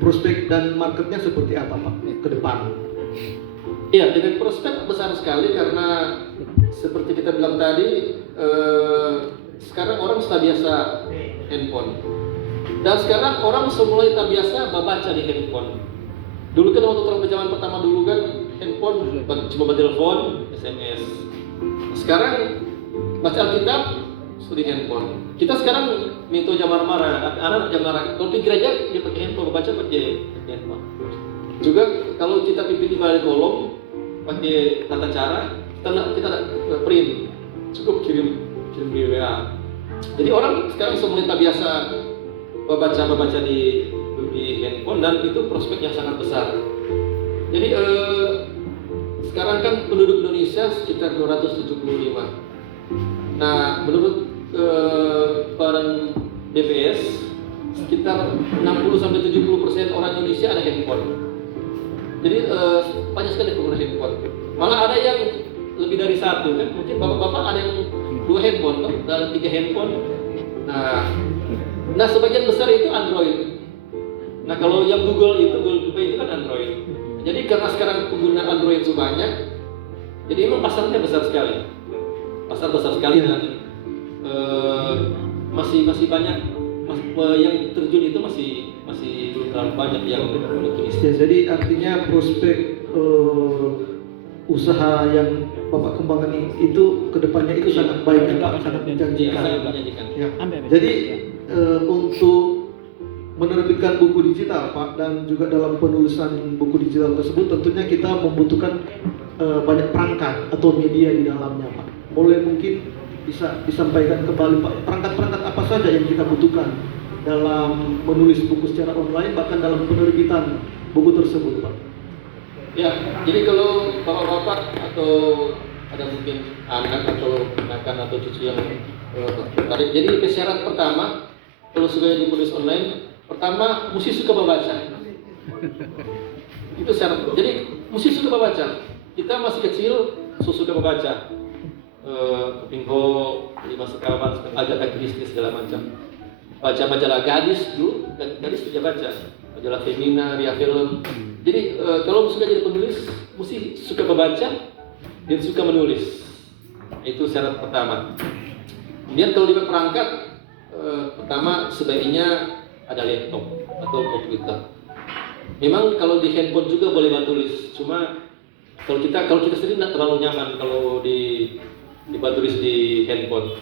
prospek dan marketnya seperti apa Pak ke depan? Iya, dengan prospek besar sekali karena seperti kita bilang tadi sekarang orang sudah biasa handphone dan sekarang orang mulai terbiasa membaca di handphone. Dulu kan waktu orang zaman pertama dulu kan handphone cuma bertelepon, SMS. Sekarang baca Alkitab di handphone. Kita sekarang minta jamar marah, anak jamar marah. Kalau pergi gereja dia pakai handphone, baca pakai handphone. Juga kalau kita pimpin di balik kolom pakai tata cara, kita print, cukup kirim di WA. Jadi orang sekarang mulai biasa baca di handphone dan itu prospek yang sangat besar. Jadi sekarang kan penduduk Indonesia sekitar 275. Nah, menurut badan BPS sekitar 60-70% orang Indonesia ada handphone. Jadi banyak sekali pengguna handphone. Malah ada yang lebih dari satu kan. Mungkin bapak-bapak ada yang 2 handphone, ada 3 handphone. Nah sebagian besar itu Android. Nah kalau yang Google Play itu kan Android. Jadi karena sekarang pengguna Android itu banyak, jadi memang pasarnya besar sekali. Pasar besar sekali dan masih banyak yang terjun itu masih belum terlalu banyak yang memiliki. Ya, jadi artinya prospek usaha yang Bapak kembangkan itu kedepannya itu sangat baik ya Pak, sangat menjanjikan. Ya. Jadi untuk menerbitkan buku digital Pak dan juga dalam penulisan buku digital tersebut tentunya kita membutuhkan banyak perangkat atau media di dalamnya Pak. Boleh mungkin bisa disampaikan kembali Pak, perangkat-perangkat apa saja yang kita butuhkan dalam menulis buku secara online bahkan dalam penerbitan buku tersebut Pak? Ya, jadi kalau bapak-bapak atau ada mungkin anak atau ponakan atau cucu yang tertarik, jadi syarat pertama kalau sudah ditulis online, pertama mesti suka membaca. Itu syarat. Jadi mesti suka membaca. Kita masih kecil, suka membaca. Pinho, lima sekawan, agak bisnis segala macam. Baca majalah gadis dulu, gadis sudah baca. Majalah Femina, Ria Film. Jadi kalau suka jadi penulis, mesti suka membaca dan suka menulis. Itu syarat pertama. Kemudian kalau di perangkat, pertama sebaiknya ada laptop atau komputer. Memang kalau di handphone juga boleh batulis, cuma kalau kita sendiri tidak terlalu nyaman kalau dibatulis di handphone.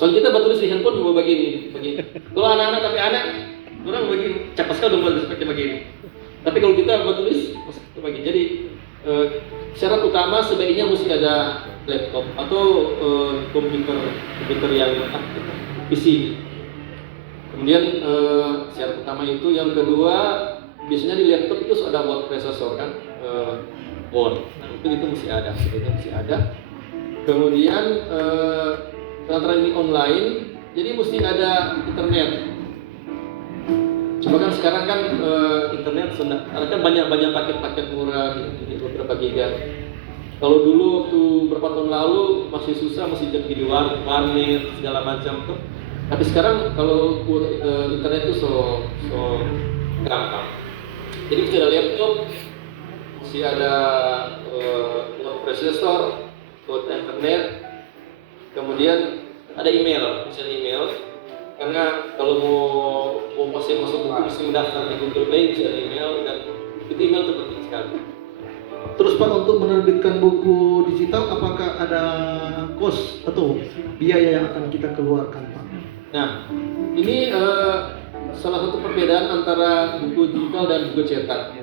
Soalnya kita batulis di handphone mau begini. Kalau anak-anak tapi anak orang begini, cepat sekali dong batulis pakai begini. Tapi kalau kita batulis begini. Jadi syarat utama sebaiknya mesti ada laptop atau komputer yang PC. Kemudian syarat utama itu, yang kedua biasanya di laptop itu ada word processor kan, Word. Nah, itu mesti ada, sebenarnya mesti ada. Kemudian karena ini online, jadi mesti ada internet. Cuma kan sekarang kan internet ada kan banyak paket-paket murah di beberapa giga. Kalau dulu waktu beberapa tahun lalu masih susah, masih jadi di warnet segala macam tuh. Tapi sekarang kalau internet itu so gampang. Jadi mesti ada laptop, mesti ada processor, buat internet, kemudian ada email, misalnya email. Karena kalau mau masuk buku mesti mendaftar di Google Play, bisa ada email, dan itu email itu penting sekali. Terus Pak, untuk menerbitkan buku digital apakah ada kos atau biaya yang akan kita keluarkan Pak? Nah, ini salah satu perbedaan antara buku digital dan buku cetak.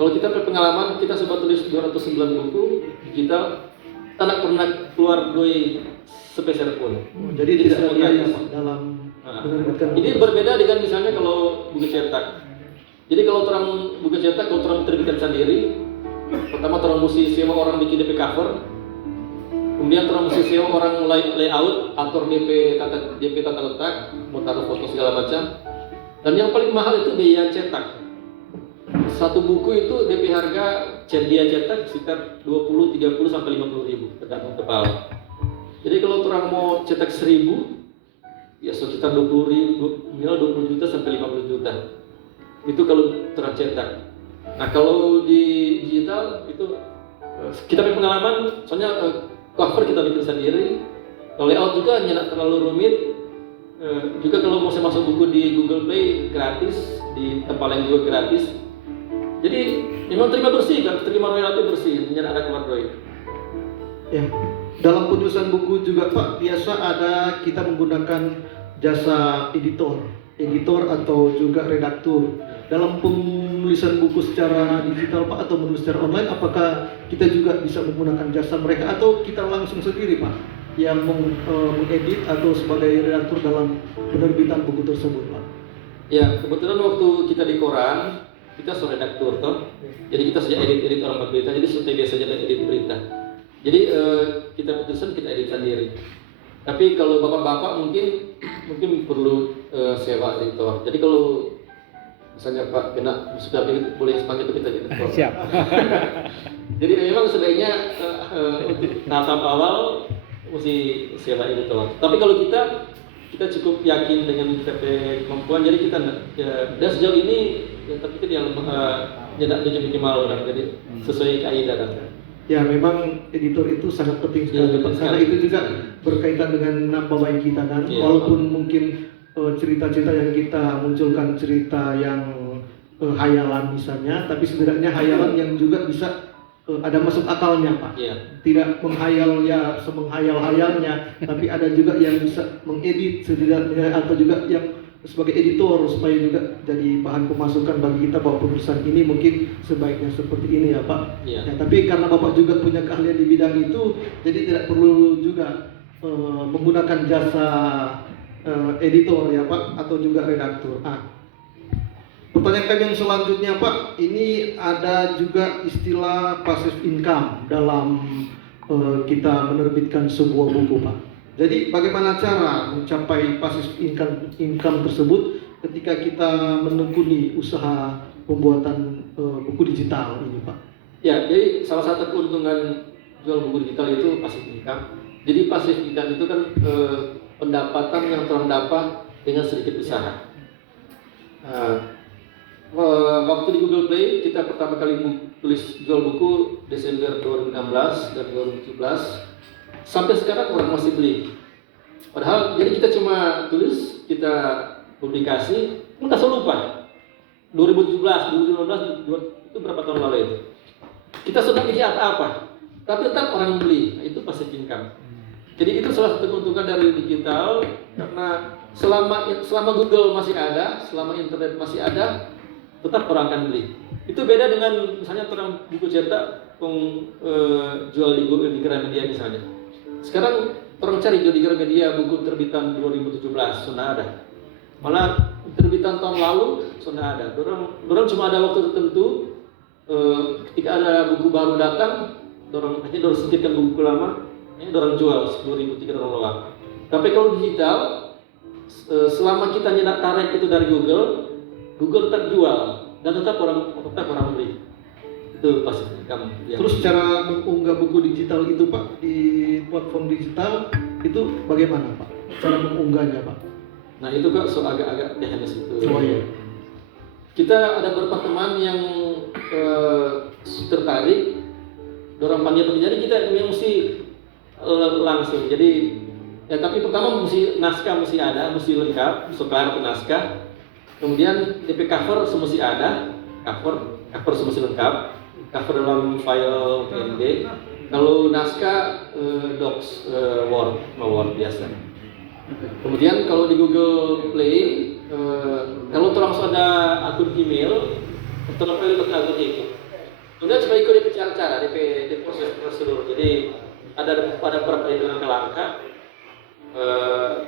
Kalau kita berpengalaman, kita sempat tulis 209 buku digital, tak pernah keluar duit sepeser pun. Jadi tidak ada biaya dalam menerbitkan buku. Ini berbeda dengan misalnya kalau buku cetak. Jadi kalau orang buku cetak, kalau orang terbitkan sendiri, pertama orang mesti sewa orang bikin DP cover, kemudian orang mesti sewa orang layout, atur DP tata letak, mau taruh foto segala macam. Dan yang paling mahal itu biaya cetak. Satu buku itu DP harga dia cetak sekitar 20, 30 sampai 50 ribu tergantung kepala. Jadi kalau orang mau cetak 1000, ya sekitar 20 ribu, minimal 20 juta sampai 50 juta. Itu kalau terang cetak. Nah kalau di digital itu kita punya pengalaman, soalnya cover kita bikin sendiri, kalau layout juga nyenak terlalu rumit. Juga kalau mau saya masuk buku di Google Play gratis, di tempat lain juga gratis. Jadi memang terima bersih kan, terima royalti bersih, nyenak ada keluar duit. Ya, dalam penulisan buku juga Pak, biasa ada kita menggunakan jasa editor atau juga redaktur. Dalam penulisan buku secara digital Pak atau menulis secara online, apakah kita juga bisa menggunakan jasa mereka atau kita langsung sendiri Pak yang mengedit atau sebagai redaktur dalam penerbitan buku tersebut Pak? Ya, kebetulan waktu kita di koran, kita seorang redaktur toh. Jadi kita saja edit orang berita, jadi seperti biasanya edit berita. Jadi kita putuskan kita edit sendiri. Tapi kalau bapak-bapak mungkin perlu sewa editor. Jadi kalau misalnya Pak Kena sudah boleh panggil kita jadi editor. Siap. Jadi memang sebaiknya tahap awal mesti sewa editor. Tapi kalau kita cukup yakin dengan kita kemampuan, jadi kita dan sejauh ini tapi kita yang tidak minimal orang, jadi sesuai kaidah kan. Ya memang editor itu sangat penting sekali Pak, karena itu juga berkaitan dengan nama baik kita kan. Ya, walaupun mungkin cerita-cerita yang kita munculkan cerita yang hayalan misalnya, tapi setidaknya hayalan yang juga bisa ada masuk akalnya Pak. Ya. Tidak menghayal ya semenghayal-hayalnya, tapi ada juga yang bisa mengedit setidaknya atau juga yang sebagai editor supaya juga jadi bahan pemasukan bagi kita bahwa penulisan ini mungkin sebaiknya seperti ini ya Pak. Ya, tapi karena Bapak juga punya keahlian di bidang itu, jadi tidak perlu juga menggunakan jasa editor ya Pak atau juga redaktur. Pertanyaan kami yang selanjutnya Pak, ini ada juga istilah passive income dalam kita menerbitkan sebuah buku Pak. Jadi bagaimana cara mencapai passive income tersebut ketika kita menekuni usaha pembuatan buku digital ini Pak? Ya, jadi salah satu keuntungan jual buku digital itu passive income. Jadi passive income itu kan pendapatan yang orang dapat dengan sedikit usaha. Waktu di Google Play kita pertama kali tulis jual buku Desember 2016 dan 2017, sampai sekarang orang masih beli. Padahal jadi kita cuma tulis, kita publikasi, kita selalu lupa. 2017, 2015 itu berapa tahun lalu itu? Kita sudah lihat apa, tapi tetap orang beli. Nah, itu passive income. Jadi itu salah satu keuntungan dari digital, karena selama Google masih ada, selama internet masih ada, tetap orang akan beli. Itu beda dengan misalnya orang buku cetak jual di Gramedia misalnya. Sekarang orang cari jual di Gramedia buku terbitan 2017 sudah ada. Malah terbitan tahun lalu sudah ada. Orang cuma ada waktu tertentu, ketika ada buku baru datang, orang singkirkan buku lama, orang jual 2.300 dolar. Tapi kalau digital, selama kita nyetak tarik itu dari Google tetap jual dan tetap orang beli. Itu pasti kamu. Terus cara mengunggah buku digital itu Pak di platform digital itu bagaimana Pak? Cara mengunggahnya Pak? Nah itu kok agak teknis itu. Oh iya. Kita ada beberapa teman yang tertarik, dorong panggil. Jadi kita mesti langsung. Jadi ya tapi pertama naskah mesti ada, mesti lengkap, kelar ke naskah. Kemudian DP cover semesti ada, cover semesti lengkap, cover dalam file PNG. Kalau naskah docs, Word biasa. Kemudian kalau di Google Play, kalau langsung ada akun email, tolong pilih akun email. Kemudian cuma ikut DP cara-cara, DP proses prosedur. Jadi ada beberapa langkah.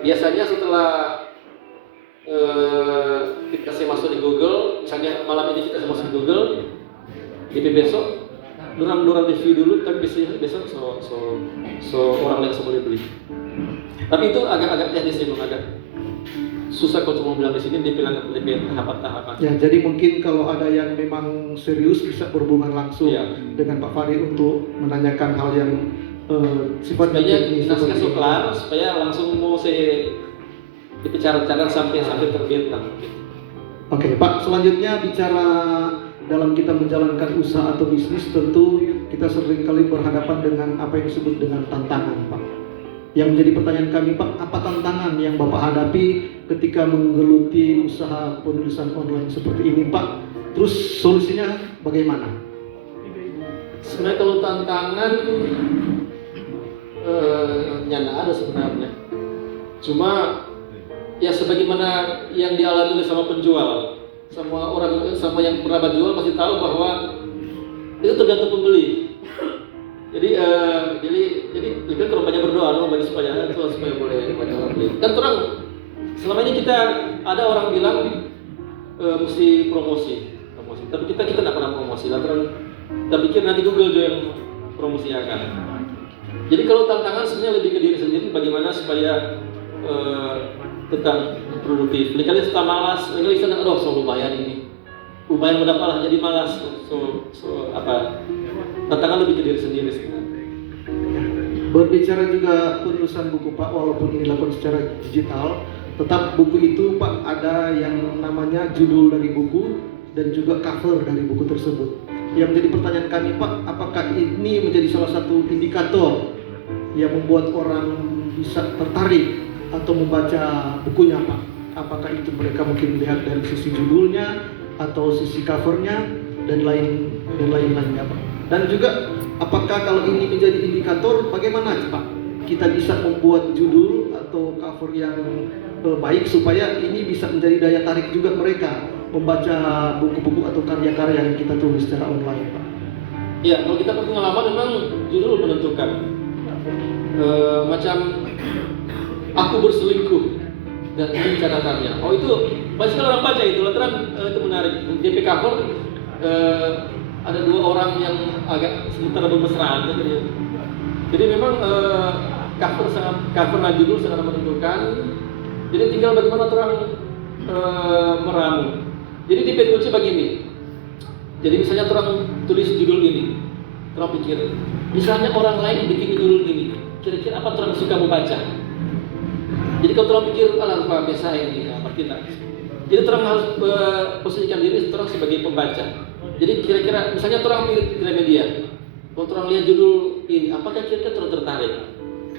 Biasanya setelah kita masuk di Google, misalnya malam ini kita masuk di Google, DP besok, dorang review dulu, tapi besok so orang lain boleh beli. Tapi itu agak teknis ya, agak susah kalau cuma bilang di sini, DP tahapan-tahapan. Ya, jadi mungkin kalau ada yang memang serius bisa berhubungan langsung dengan Pak Farid untuk menanyakan hal yang sifatnya teknis. Naskah kelar supaya langsung mau dibicara-bicara sampai terbit lah. Oke, Pak, selanjutnya bicara dalam kita menjalankan usaha atau bisnis, tentu kita seringkali berhadapan dengan apa yang disebut dengan tantangan, Pak. Yang menjadi pertanyaan kami, Pak, apa tantangan yang Bapak hadapi ketika menggeluti usaha penulisan online seperti ini, Pak? Terus solusinya bagaimana? Sebenarnya kalau tantangan nggak ada sebenarnya. Cuma ya sebagaimana yang dialami sama penjual, sama yang pernah berjual pasti tahu bahwa itu tergantung pembeli. Jadi kita terlalu banyak berdoa bagi supaya boleh banyak orang beli. Kan terang selama ini kita ada orang bilang mesti promosi. Tapi kita nggak pernah promosi. Lantaran kita pikir nanti Google juga yang promosi akan. Jadi kalau tantangan sebenarnya lebih ke diri sendiri, bagaimana supaya tetap produktif. Kali suka malas, kali sana selalu bayar ini. Upaya mendapatlah jadi malas. Tantangan lebih ke diri sendiri sebenarnya. Berbicara juga penulisan buku, Pak, walaupun ini dilakukan secara digital, tetap buku itu, Pak, ada yang namanya judul dari buku dan juga cover dari buku tersebut. Yang menjadi pertanyaan kami, Pak, apakah ini menjadi salah satu indikator yang membuat orang bisa tertarik atau membaca bukunya, Pak? Apakah itu mereka mungkin melihat dari sisi judulnya atau sisi covernya dan lain-lainnya, Pak? Dan juga apakah kalau ini menjadi indikator, bagaimana, Pak, kita bisa membuat judul atau cover yang baik supaya ini bisa menjadi daya tarik juga mereka membaca buku-buku atau karya-karya yang kita tulis secara online, Pak? Ya, kalau kita pengalaman memang judul menentukan. Macam aku berselingkuh dan ini catatannya. Oh itu Banyak sekali orang baca itu, lantaran itu menarik. DP cover ada dua orang yang agak sementara bermesraan gitu. Jadi memang cover dan judul sangat menentukan. Jadi tinggal bagaimana orang meramu. Jadi di kunci begini. Jadi misalnya orang tulis judul ini, orang pikir, misalnya orang lain yang bikin judul ini, kira-kira apa orang suka membaca? Jadi kalau orang pikir, alah apa biasa ini, pasti tak. Jadi orang harus posisikan diri orang sebagai pembaca. Jadi kira-kira, misalnya orang pilih Gramedia, kalau orang lihat judul ini, apakah kira-kira orang tertarik?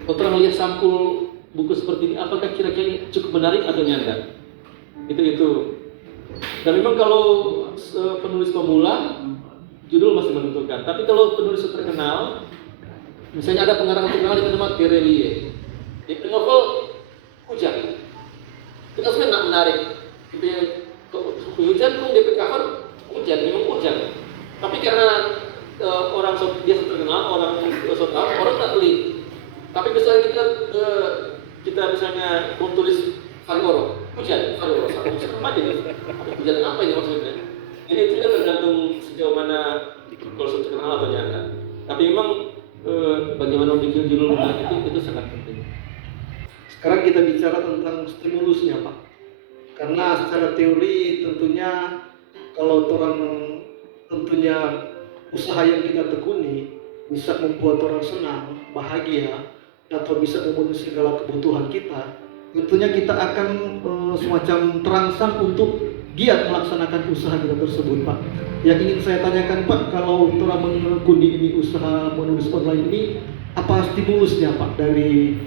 Kalau orang lihat sampul buku seperti ini, apakah kira-kira cukup menarik atau nyanda? Itu. Dan memang kalau penulis pemula, judul masih menentukan. Tapi kalau penulis terkenal, misalnya ada pengarang terkenal yang bernama Terelie, di novel hujan, kita sebenarnya menarik. Hujan pun DP cover hujan, memang hujan. Tapi karena orang biasa terkenal, orang tahu, orang tak beli. Tapi misalnya kita misalnya mau tulis Farioro, hujan, Farioro, sama aja nih. Hujan apa ini maksudnya? Jadi itu kan tergantung sejauh mana kalau sudah terkenal atau nyata. Tapi memang bagaimana bikin judul menarik itu sangat penting. Sekarang kita bicara tentang stimulusnya, Pak. Karena secara teori tentunya kalau orang tentunya usaha yang kita tekuni bisa membuat orang senang, bahagia, atau bisa memenuhi segala kebutuhan kita, tentunya kita akan semacam terangsang untuk giat melaksanakan usaha kita tersebut, Pak. Yang ingin saya tanyakan, Pak, kalau orang menekuni ini usaha menulis online ini, apa stimulusnya, Pak, dari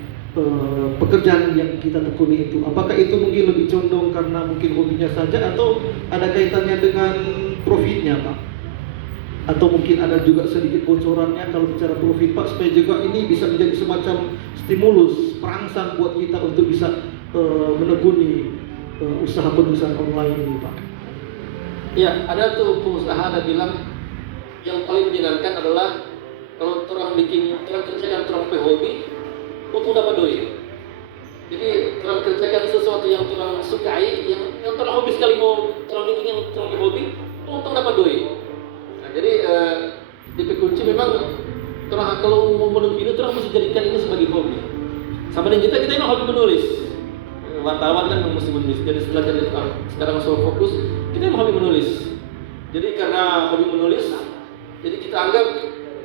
pekerjaan yang kita tekuni itu? Apakah itu mungkin lebih condong karena mungkin hobinya saja, atau ada kaitannya dengan profitnya, Pak? Atau mungkin ada juga sedikit bocorannya kalau bicara profit, Pak, supaya juga ini bisa menjadi semacam stimulus, perangsang buat kita untuk bisa menekuni usaha penulisan online ini, Pak. Ya, ada tuh pengusaha ada bilang yang paling menyenangkan adalah kalau orang kerjakan orang hobi, untung dapat duit. Jadi orang kerjakan sesuatu yang orang sukai, yang orang hobi sekali mau orang bikin yang orang hobi, untung dapat duit. Nah, jadi DP kunci memang orang kalau mau menulis itu orang mesti jadikan ini sebagai hobi. Sama dengan kita memang hobi menulis. Wartawan kan mesti menulis. Jadi sekarang fokus kita memang hobi menulis. Jadi karena hobi menulis, jadi kita anggap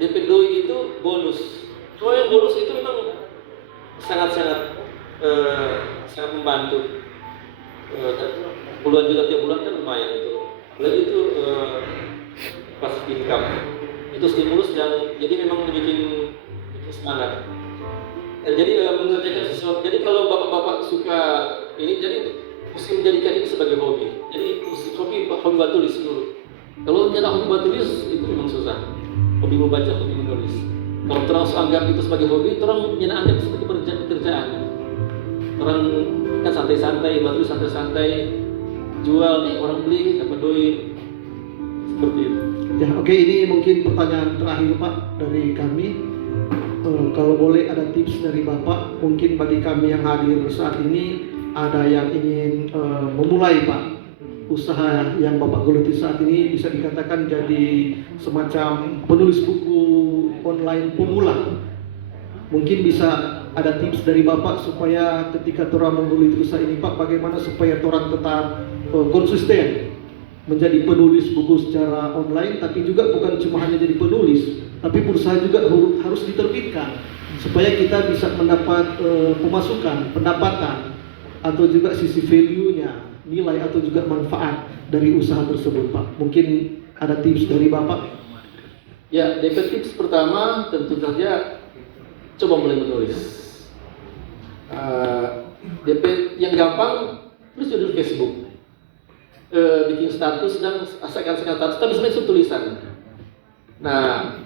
DP doi itu bonus. Cuma yang bonus itu memang sangat membantu. Puluhan juta tiap bulan kan lumayan itu. Lalu itu passive income. Itu stimulus yang jadi memang bikin semangat. Jadi mengerjakan sesuatu. Jadi kalau bapak-bapak suka ini, jadi mesti menjadikan ini sebagai hobi. Jadi mesti hobi buat tulis dulu. Kalau nyata hobi buat tulis itu memang susah. Hobi membaca, hobi menulis. Kalau terus anggap itu sebagai hobi, orang anggap sebagai pekerjaan. Orang kan santai-santai, bantu santai-santai, jual nih orang beli dapat duit seperti itu. Ya, oke, ini mungkin pertanyaan terakhir, Pak, dari kami. Kalau boleh ada tips dari Bapak, mungkin bagi kami yang hadir saat ini, ada yang ingin memulai, Pak, usaha yang Bapak geluti saat ini, bisa dikatakan jadi semacam penulis buku online pemula. Mungkin bisa ada tips dari Bapak supaya ketika orang menggeluti usaha ini, Pak, bagaimana supaya orang tetap konsisten menjadi penulis buku secara online, tapi juga bukan cuma hanya jadi penulis, tapi berusaha juga harus diterbitkan supaya kita bisa mendapat pemasukan, pendapatan, atau juga sisi value-nya, nilai atau juga manfaat dari usaha tersebut, Pak. Mungkin ada tips dari Bapak? Ya, DP tips pertama tentu saja coba mulai menulis. DP yang gampang, tulis judul Facebook, bikin status dan asalkan status, tapi sebenarnya itu tulisan. Nah,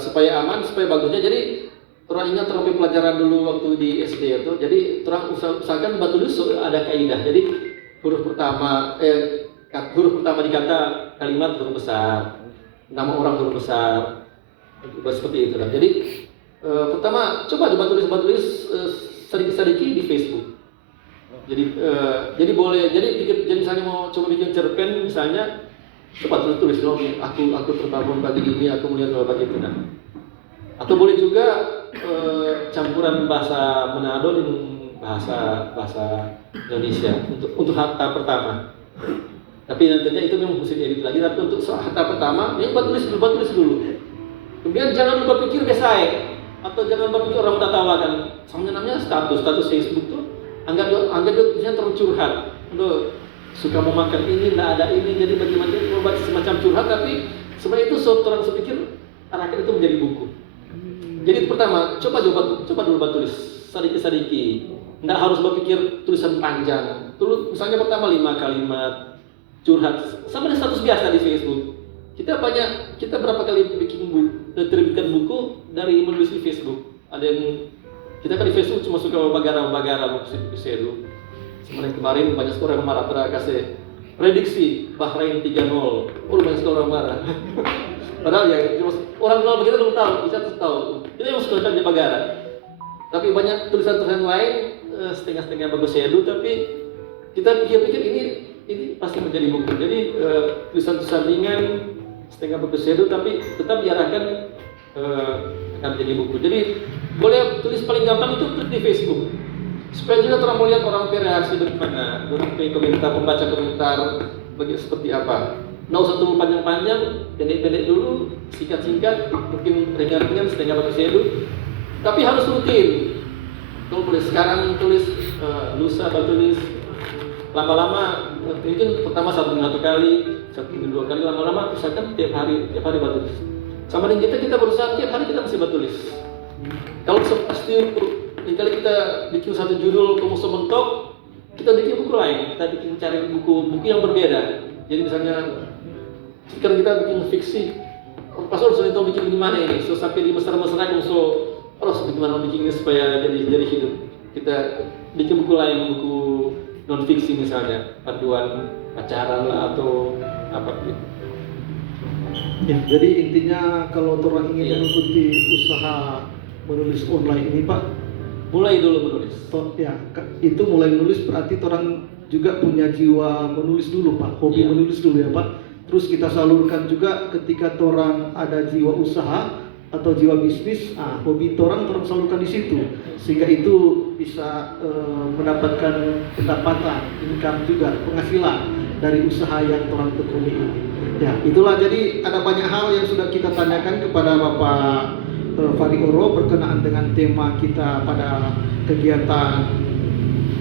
supaya aman, supaya bagusnya. Jadi orang ingat terlalu pelajaran dulu waktu di SD itu. Jadi orang usahakan tulis ada kaidah. Jadi huruf pertama di kata kalimat huruf besar, nama orang huruf besar, seperti itu. Jadi pertama coba tulis sedikit-sedikit di Facebook. Jadi boleh, jadi misalnya mau coba bikin cerpen misalnya, coba tulis dong, aku terbangun pagi ini, aku melihat bahwa begitu nah. Atau boleh juga campuran bahasa Manado dan bahasa Indonesia untuk harta pertama. Tapi nantinya itu memang mesti edit lagi. Tapi untuk harta pertama, yang buat tulis dulu. Kemudian jangan lupa pikir besai, atau jangan lupa pikir orang udah tawakan. Sama namanya status Facebook tuh. Anggap misalnya terlalu curhat. Suka mau makan ini, nggak ada ini, jadi bagaimana dia membuat semacam curhat, tapi sebenarnya itu orang sepikir arahkan itu menjadi buku. Jadi pertama, coba dulu tulis sedikit. Nggak harus berpikir tulisan panjang. Misalnya pertama 5 kalimat curhat, sama dengan status biasa di Facebook. Kita berapa kali terbitkan buku dari menulis di Facebook. Ada yang kita kan di Facebook cuma suka bagara buku. Kemarin banyak orang marah pada kasih prediksi Bahrain 3-0. Banyak orang marah. Padahal ya orang kenal begitu belum tahu, bisa tahu. Itu yang suka di bagara. Tapi banyak tulisan-tulisan lain setengah-setengah bagus edu, tapi kita pikir-pikir ini pasti menjadi buku. Jadi tulisan-tulisan ringan setengah bagus edu, tapi tetap diarahkan akan menjadi buku. Jadi boleh tulis paling gampang itu tulis di Facebook. Supaya juga orang mau lihat orang bereaksi bagaimana, komentar, pembaca komentar seperti apa. Nggak usah tulis panjang-panjang, pendek-pendek dulu, singkat-singkat, mungkin ringan-ringan, setengah bagus edu. Tapi harus rutin. Kalau boleh sekarang tulis, lusa atau tulis lama-lama, mungkin pertama 1 minggu 1 kali, 1 minggu 2 kali, lama-lama misalkan tiap hari batulis. Sama dengan kita berusaha tiap hari kita mesti batulis. Kalau pasti kali kita bikin satu judul kemudian mentok, kita bikin buku lain, kita cari buku yang berbeda. Jadi misalnya kan kita bikin fiksi, pas harus tahu bikin gimana ini, so sampai di mesra-mesra harus bagaimana bikin ini supaya jadi hidup. Kita bikin buku lain, buku non fiksi misalnya, panduan pacaran lah atau apa gitu. Ya, jadi intinya kalau orang ingin mengikuti usaha menulis online ini Pak, mulai dulu menulis. Ya, itu mulai menulis berarti orang juga punya jiwa menulis dulu Pak, hobi menulis dulu ya Pak. Terus kita salurkan juga ketika orang ada jiwa usaha atau jiwa bisnis, hobi orang salurkan di situ, sehingga itu bisa mendapatkan pendapatan, income juga, penghasilan dari usaha yang orang tekuni ini. Ya, itulah jadi ada banyak hal yang sudah kita tanyakan kepada Bapak Fari Oro berkenaan dengan tema kita pada kegiatan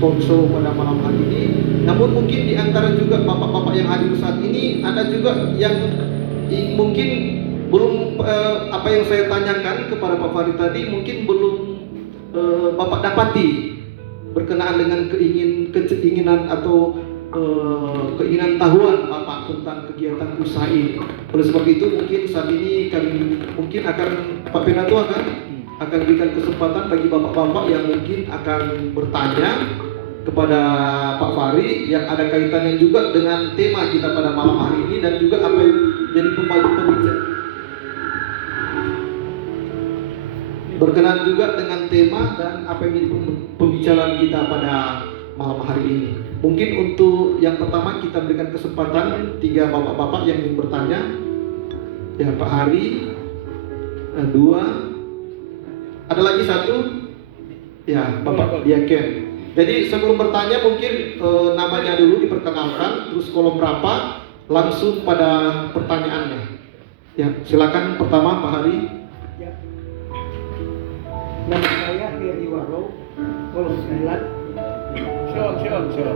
talkshow pada malam hari ini. Namun mungkin di antara juga bapak-bapak yang hadir saat ini ada juga yang mungkin belum apa yang saya tanyakan kepada Pak Fari tadi mungkin belum Bapak dapati berkenaan dengan keinginan atau keinginan tahuan Bapak tentang kegiatan usaha ini. Oleh sebab itu mungkin saat ini kami mungkin akan Pak Penato akan berikan kesempatan bagi bapak-bapak yang mungkin akan bertanya kepada Pak Fari yang ada kaitannya juga dengan tema kita pada malam hari ini dan juga apa yang jadi pembicaraan berkenaan juga dengan tema dan apa yang jadi pembicaraan kita pada malam hari ini. Mungkin untuk yang pertama kita berikan kesempatan 3 bapak-bapak yang ingin bertanya. Ya, Pak Hari, 2, ada lagi 1, ya Bapak Diaken. Jadi sebelum bertanya mungkin namanya dulu diperkenalkan, terus kolom berapa, langsung pada pertanyaannya. Ya, silakan pertama Pak Hari. Ya. Nama saya Heri Waro, kolom 9. Sion.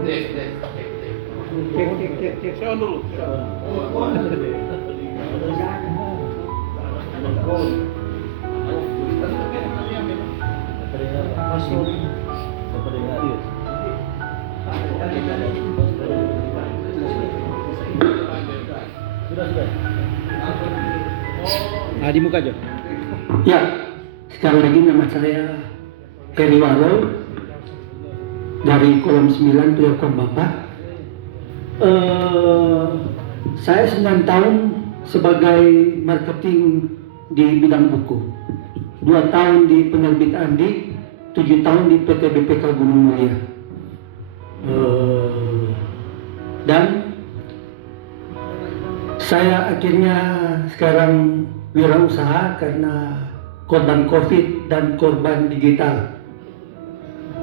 Cek. Sion dulu. Di muka aja. Ya, sekali lagi nama saya Heri Waro dari kolom 9 Telkom Bapak. Saya 9 tahun sebagai marketing di bidang buku, 2 tahun di penerbit Andi, 7 tahun di PT BPK Gunung Mulia. Dan saya akhirnya sekarang wirausaha karena korban COVID dan korban digital.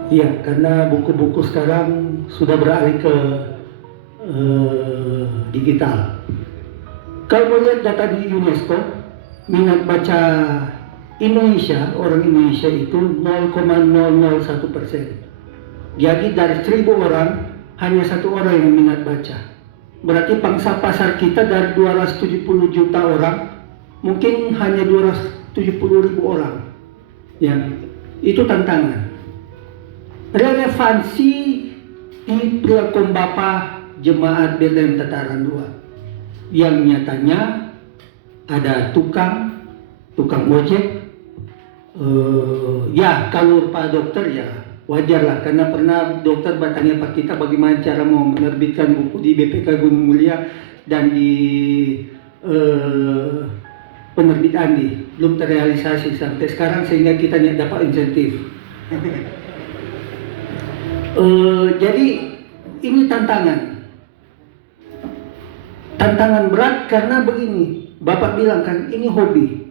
Iya, karena buku-buku sekarang sudah beralih ke digital. Kalau melihat data di UNESCO, minat baca Indonesia, orang Indonesia itu 0,001%. Jadi dari 1.000 orang, hanya 1 orang yang minat baca. Berarti pangsa pasar kita dari 270 juta orang, mungkin hanya 270.000 orang. Ya, itu tantangan. Relevansi di Priakom Bapa Jemaat Betlehem Tataran 2 yang nyatanya ada tukang ojek. Ya kalau Pak Dokter ya wajarlah, karena pernah dokter bertanya Pak kita bagaimana cara mau menerbitkan buku di BPK Gunung Mulia dan di penerbitan belum terrealisasi sampai sekarang sehingga kita tidak dapat insentif. Jadi ini tantangan berat karena begini, Bapak bilang kan ini hobi,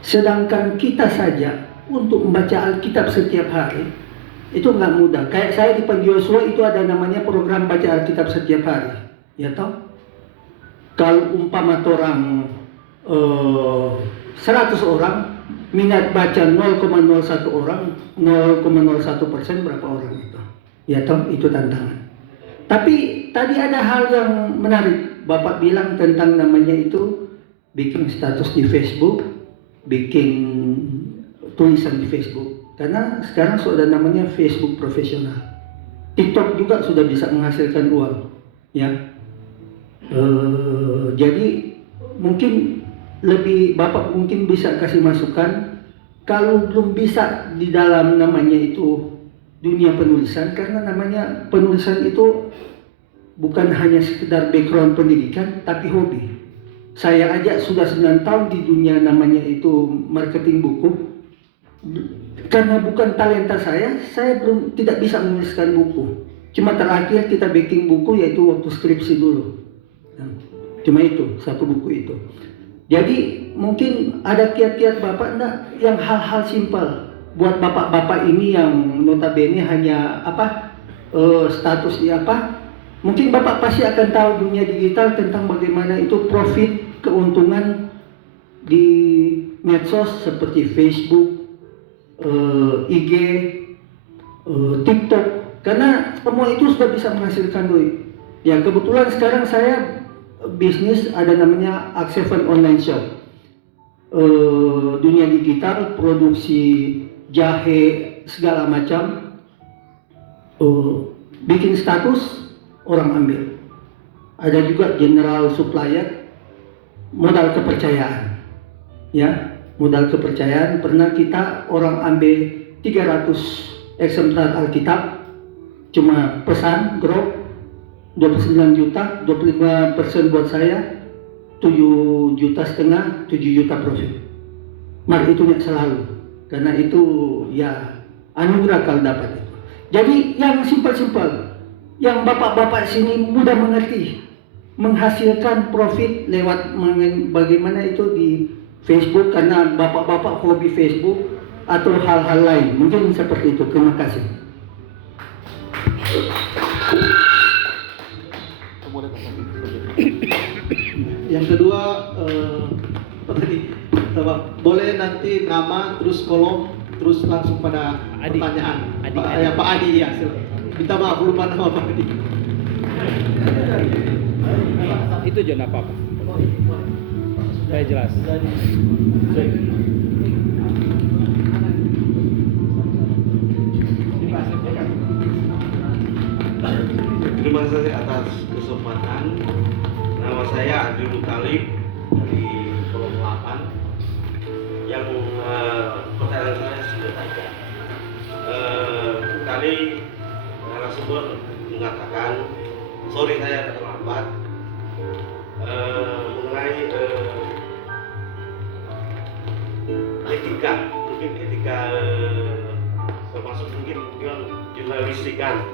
sedangkan kita saja untuk membaca Alkitab setiap hari itu nggak mudah. Kayak saya di Penjosua itu ada namanya program baca Alkitab setiap hari, ya toh. Kalau umpama orang 100 orang minat baca 0,01 orang, 0,01% berapa orang itu? Ya toh, itu tantangan. Tapi tadi ada hal yang menarik. Bapak bilang tentang namanya itu bikin status di Facebook, bikin tulisan di Facebook. Karena sekarang sudah namanya Facebook profesional. TikTok juga sudah bisa menghasilkan uang. Ya. Jadi mungkin Bapak mungkin bisa kasih masukan kalau belum bisa di dalam namanya itu dunia penulisan, karena namanya penulisan itu bukan hanya sekedar background pendidikan tapi hobi. Saya aja sudah 9 tahun di dunia namanya itu marketing buku. Karena bukan talenta saya tidak bisa menuliskan buku. Cuma terakhir kita bikin buku yaitu waktu skripsi dulu. Cuma itu, satu buku itu. Jadi mungkin ada kiat-kiat Bapak enggak yang hal-hal simpel buat bapak-bapak ini yang notabene hanya status di mungkin Bapak pasti akan tahu dunia digital tentang bagaimana itu profit, keuntungan di medsos seperti Facebook, IG, TikTok, karena semua itu sudah bisa menghasilkan duit. Ya kebetulan sekarang saya bisnis ada namanya Akseven Online Shop. Dunia digital, produksi jahe segala macam, bikin status orang ambil. Ada juga general supplier, modal kepercayaan. Ya, modal kepercayaan. Pernah kita orang ambil 300 eksemplar Alkitab, cuma pesan drop 29 juta, 25% buat saya, 7,5 juta, 7 juta profit. Mari itu tidak selalu, karena itu ya anugerah kalau dapat itu. Jadi yang simpel-simpel, yang bapak-bapak sini mudah mengerti, menghasilkan profit lewat bagaimana itu di Facebook, karena bapak-bapak hobi Facebook atau hal-hal lain. Mungkin seperti itu. Terima kasih. Yang kedua, boleh nanti nama terus kolom terus langsung pada Adi. pertanyaan. Adi. Pak Adi ya, silakan. Minta maaf lupa nama Pak Adi. Itu jangan apa-apa. Saya jelas. Terima kasih atas kesempatan. Nama saya Adri Mutalib dari Kolom 8. Yang pertanyaan saya sudah tanya. Tadi narasumber mengatakan, sorry saya terlambat, mengenai etika, mungkin etika termasuk mungkin jurnalistikan.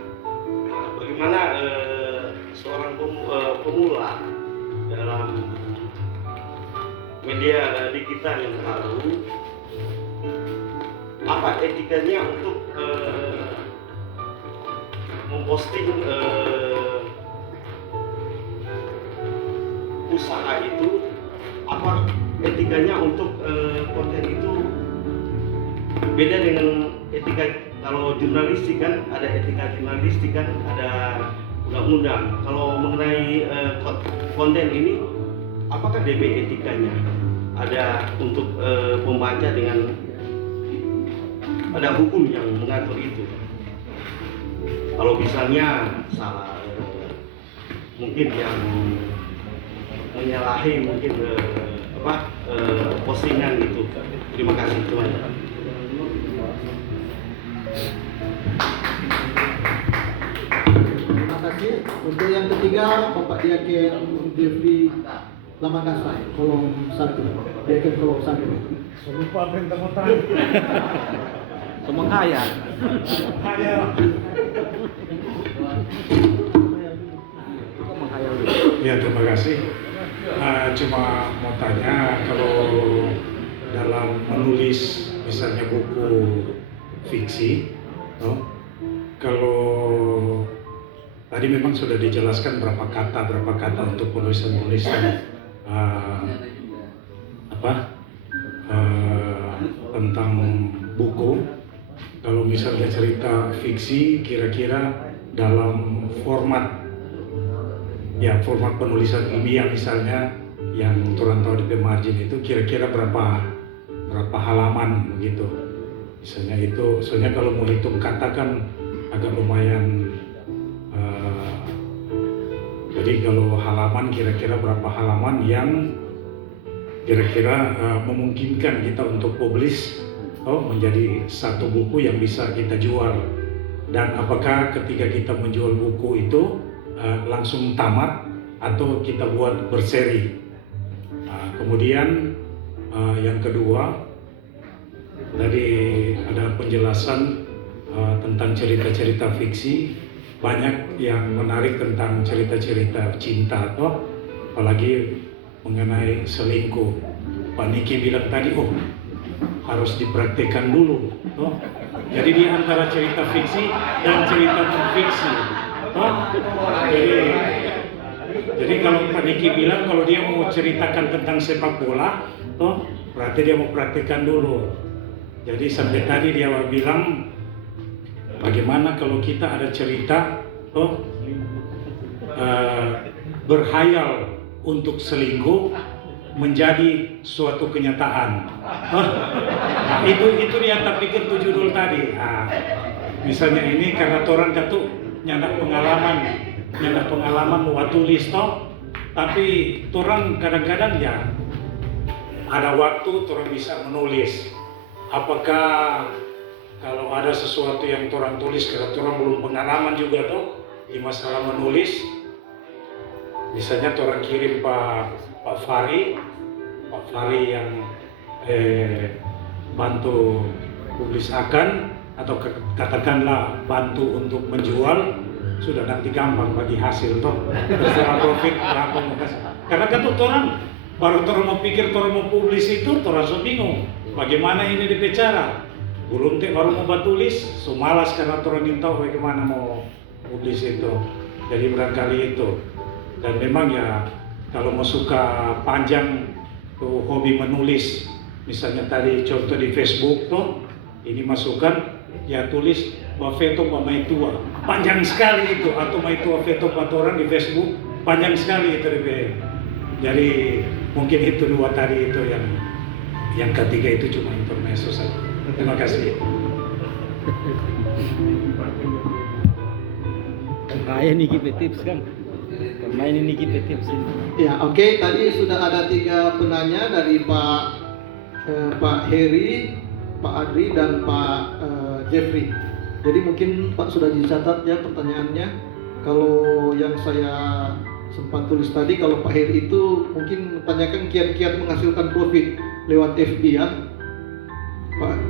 bagaimana seorang pemula dalam media digital yang baru, apa etikanya untuk memposting usaha itu, apa etikanya untuk konten itu beda dengan etika. Kalau jurnalistik kan ada etika jurnalistik, kan ada undang-undang. Kalau mengenai konten ini, apakah DB etikanya ada untuk pembaca dengan ada hukum yang mengatur itu? Kalau misalnya salah, mungkin yang menyalahi mungkin postingan itu. Terima kasih teman-teman. Terima kasih. Untuk yang ketiga, Bapak Diaken Jeffrey Lamanasa, kolom 1. Diaken kolom 1. Lupa bentang utang. Semua kaya. Ya, terima kasih. Cuma mau tanya, kalau dalam menulis misalnya buku fiksi, kalau tadi memang sudah dijelaskan berapa kata untuk penulisan tentang buku. Kalau misalnya cerita fiksi, kira-kira dalam format penulisan ilmiah misalnya yang turun tahu di margin itu kira-kira berapa halaman begitu. Misalnya itu, soalnya kalau mau hitung kata kan agak lumayan. Jadi kalau halaman, kira-kira berapa halaman yang kira-kira memungkinkan kita untuk publish menjadi satu buku yang bisa kita jual. Dan apakah ketika kita menjual buku itu langsung tamat atau kita buat berseri. Kemudian yang kedua, tadi ada penjelasan tentang cerita-cerita fiksi. Banyak yang menarik tentang cerita-cerita cinta atau apalagi mengenai selingkuh. Pak Niki bilang tadi, harus dipraktekkan dulu. Jadi di antara cerita fiksi dan cerita non-fiksi. Jadi kalau Pak Niki bilang kalau dia mau ceritakan tentang sepak bola, berarti dia mau praktekkan dulu. Jadi sampai tadi dia bilang, bagaimana kalau kita ada cerita berhayal untuk selingkuh menjadi suatu kenyataan. Nah, itu dia tak pikir tuh judul tadi. Misalnya ini karena orang katu nyandak pengalaman mau tulis tapi orang kadang-kadang ya ada waktu orang bisa menulis. Apakah kalau ada sesuatu yang orang tulis karena orang belum pengalaman juga di masalah menulis, misalnya orang kirim Pak Fari yang bantu publisakan atau katakanlah bantu untuk menjual, sudah nanti gampang bagi hasil terserah profit berapa mau kasih. Karena kan orang baru mau pikir mau publis itu orang so bingung bagaimana ini dibicara. Belum baru mau tulis, so malas karena orang ingin tahu bagaimana mau publis itu. Jadi barangkali itu. Dan memang ya kalau mau suka panjang tuh hobi menulis, misalnya tadi contoh di Facebook ini masukkan ya tulis Bafeto Maitua, panjang sekali itu, atau Maitua Veto Patoran di Facebook, panjang sekali itu. Jadi mungkin itu dua tadi itu yang ketiga itu cuma intermezzo saja. Terima kasih. Kaya nih kita tips kan. Main ini kita tips ini. Ya, oke. Tadi sudah ada 3 penanya dari Pak Heri, Pak Adri, dan Pak Jeffrey. Jadi mungkin Pak sudah dicatat ya pertanyaannya. Kalau yang saya sempat tulis tadi, kalau Pak Heri itu mungkin tanyakan kiat-kiat menghasilkan profit lewat FB ya.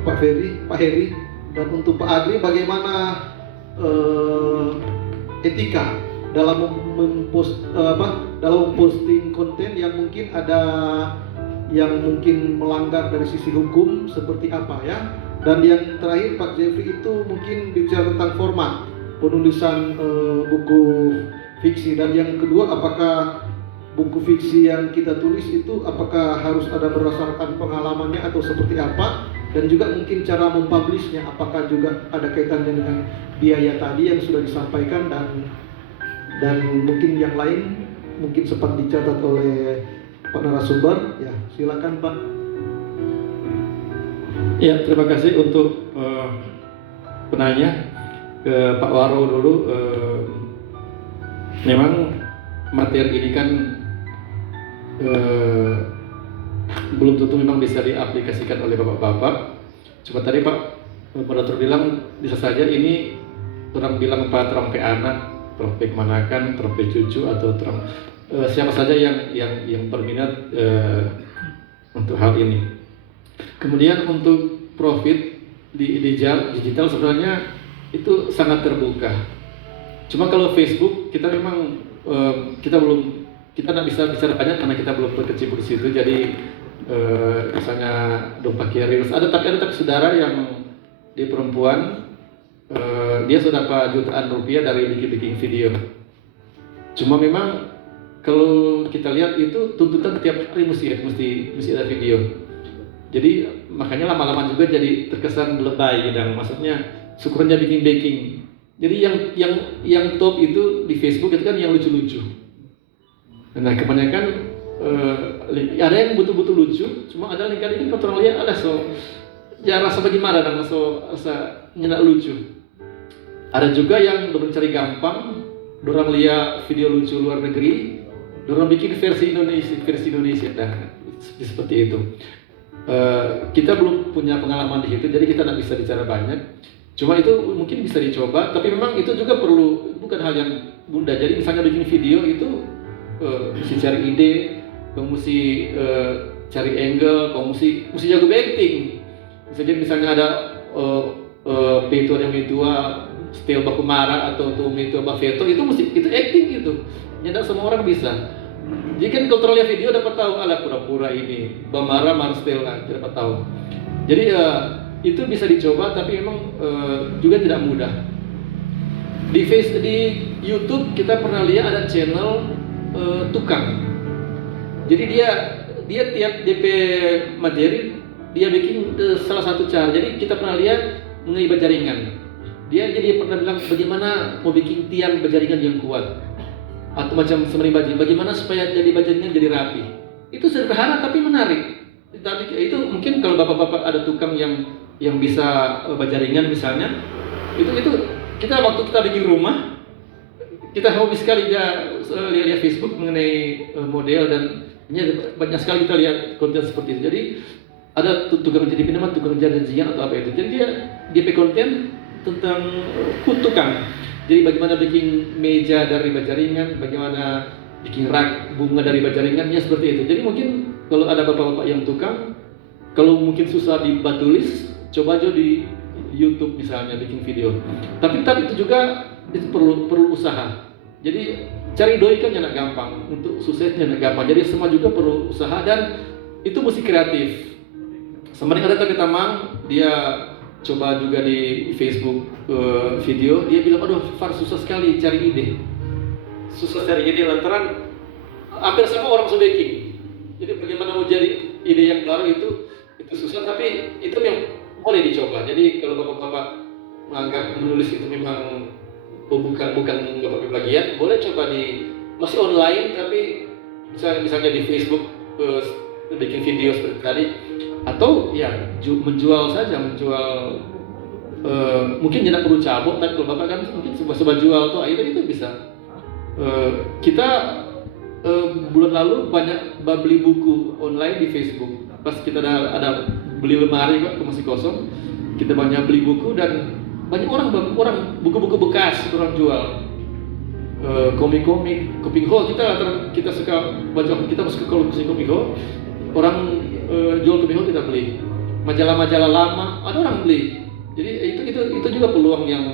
Pak Heri. Dan untuk Pak Adri, bagaimana etika dalam dalam memposting konten yang mungkin ada yang mungkin melanggar dari sisi hukum seperti apa ya. Dan yang terakhir Pak Jeffrey itu mungkin bicara tentang format penulisan buku fiksi, dan yang kedua apakah buku fiksi yang kita tulis itu apakah harus ada berdasarkan pengalamannya atau seperti apa, dan juga mungkin cara mempublishnya apakah juga ada kaitannya dengan biaya tadi yang sudah disampaikan, dan mungkin yang lain mungkin sempat dicatat oleh Pak narasumber. Ya, silakan Pak. Ya, terima kasih untuk penanya ke Pak Waro dulu. Memang materi ini kan belum tentu memang bisa diaplikasikan oleh bapak-bapak. Cuma tadi Pak Moderator bilang bisa saja ini orang bilang Pak terang pe anak, terang pe kemanakan, terang pe cucu, atau terang siapa saja yang berminat untuk hal ini. Kemudian untuk profit di digital sebenarnya itu sangat terbuka. Cuma kalau Facebook kita memang kita tidak bisa bicara banyak karena kita belum berkecimpung di situ. Jadi misalnya dompa reels tapi saudara yang dia perempuan, dia sudah dapat jutaan rupiah dari bikin video. Cuma memang kalau kita lihat itu tuntutan tiap hari mesti ada video. Jadi makanya lama-lama juga jadi terkesan lebay, dan maksudnya syukurnya bikin baking. Jadi yang top itu di Facebook itu kan yang lucu-lucu. Nah kebanyakan ada yang betul-betul lucu, cuma ada lingkaran kan orang lihat ada ya rasa bagaimana dan rasa nyenak lucu. Ada juga yang mencari gampang, dorang lihat video lucu luar negeri, dorang bikin versi Indonesia, dan seperti itu. Kita belum punya pengalaman di situ, jadi kita tidak bisa bicara banyak. Cuma itu mungkin bisa dicoba, tapi memang itu juga perlu, bukan hal yang mudah. Jadi misalnya bikin video itu mesti cari ide, mesti cari angle, mesti jago acting. Misalnya ada Peto yang Metua, Steel Bakumara atau Metua Bafeto, itu acting gitu. Nyata semua orang bisa. Jadi kan kalau terlihat video dapat tahu ala pura-pura ini Bamara Marstel dapat tahu. Jadi itu bisa dicoba, tapi memang juga tidak mudah. Di YouTube kita pernah lihat ada channel tukang. Jadi dia tiap DP materi dia bikin salah satu cara. Jadi kita pernah lihat mengenai berjaringan. Dia pernah bilang bagaimana mau bikin tiang berjaringan yang kuat. Atau macam semari bajing, bagaimana supaya jadi bajaringan jadi rapi. Itu sederhana tapi menarik. Itu mungkin kalau bapak-bapak ada tukang yang bisa bajaringan misalnya, itu kita waktu kita bikin rumah, kita hobi sekali lihat Facebook mengenai model, dan banyak sekali kita lihat konten seperti itu. Jadi ada tukang jadi pinjaman, tukang janjian atau apa itu. Jadi dia konten tentang tukang. Jadi bagaimana bikin meja dari bajaringan, bagaimana bikin rak bunga dari bajaringannya seperti itu. Jadi mungkin kalau ada bapak-bapak yang tukang, kalau mungkin susah dibatulis, coba aja di YouTube misalnya bikin video. Tapi itu juga itu perlu usaha. Jadi cari doi kan tidak gampang, untuk suksesnya tidak gampang. Jadi semua juga perlu usaha, dan itu mesti kreatif. Semarin ada Tapi Tamang, dia coba juga di Facebook video, dia bilang, aduh Far susah sekali cari ide. Susah cari ide lantaran hampir semua orang sudah baking. Jadi bagaimana mau jadi ide yang baru itu susah, tapi itu yang boleh dicoba. Jadi kalau bapak-bapak menganggap menulis itu memang bukan bapak bagian, boleh coba masih online, tapi misalnya di Facebook bikin video seperti tadi, atau ya menjual mungkin tidak perlu cabut, tapi kalau bapak kan mungkin coba jual tuh itu bisa. Kita bulan lalu banyak beli buku online di Facebook. Pas kita ada beli lemari Pak, masih kosong, kita banyak beli buku, dan banyak orang buku-buku bekas orang jual. Komik-komik, Kopingho, kita suka baca, kita suka kalau Kopingho, orang jual Kopingho kita beli. Majalah-majalah lama ada orang beli. Jadi itu juga peluang yang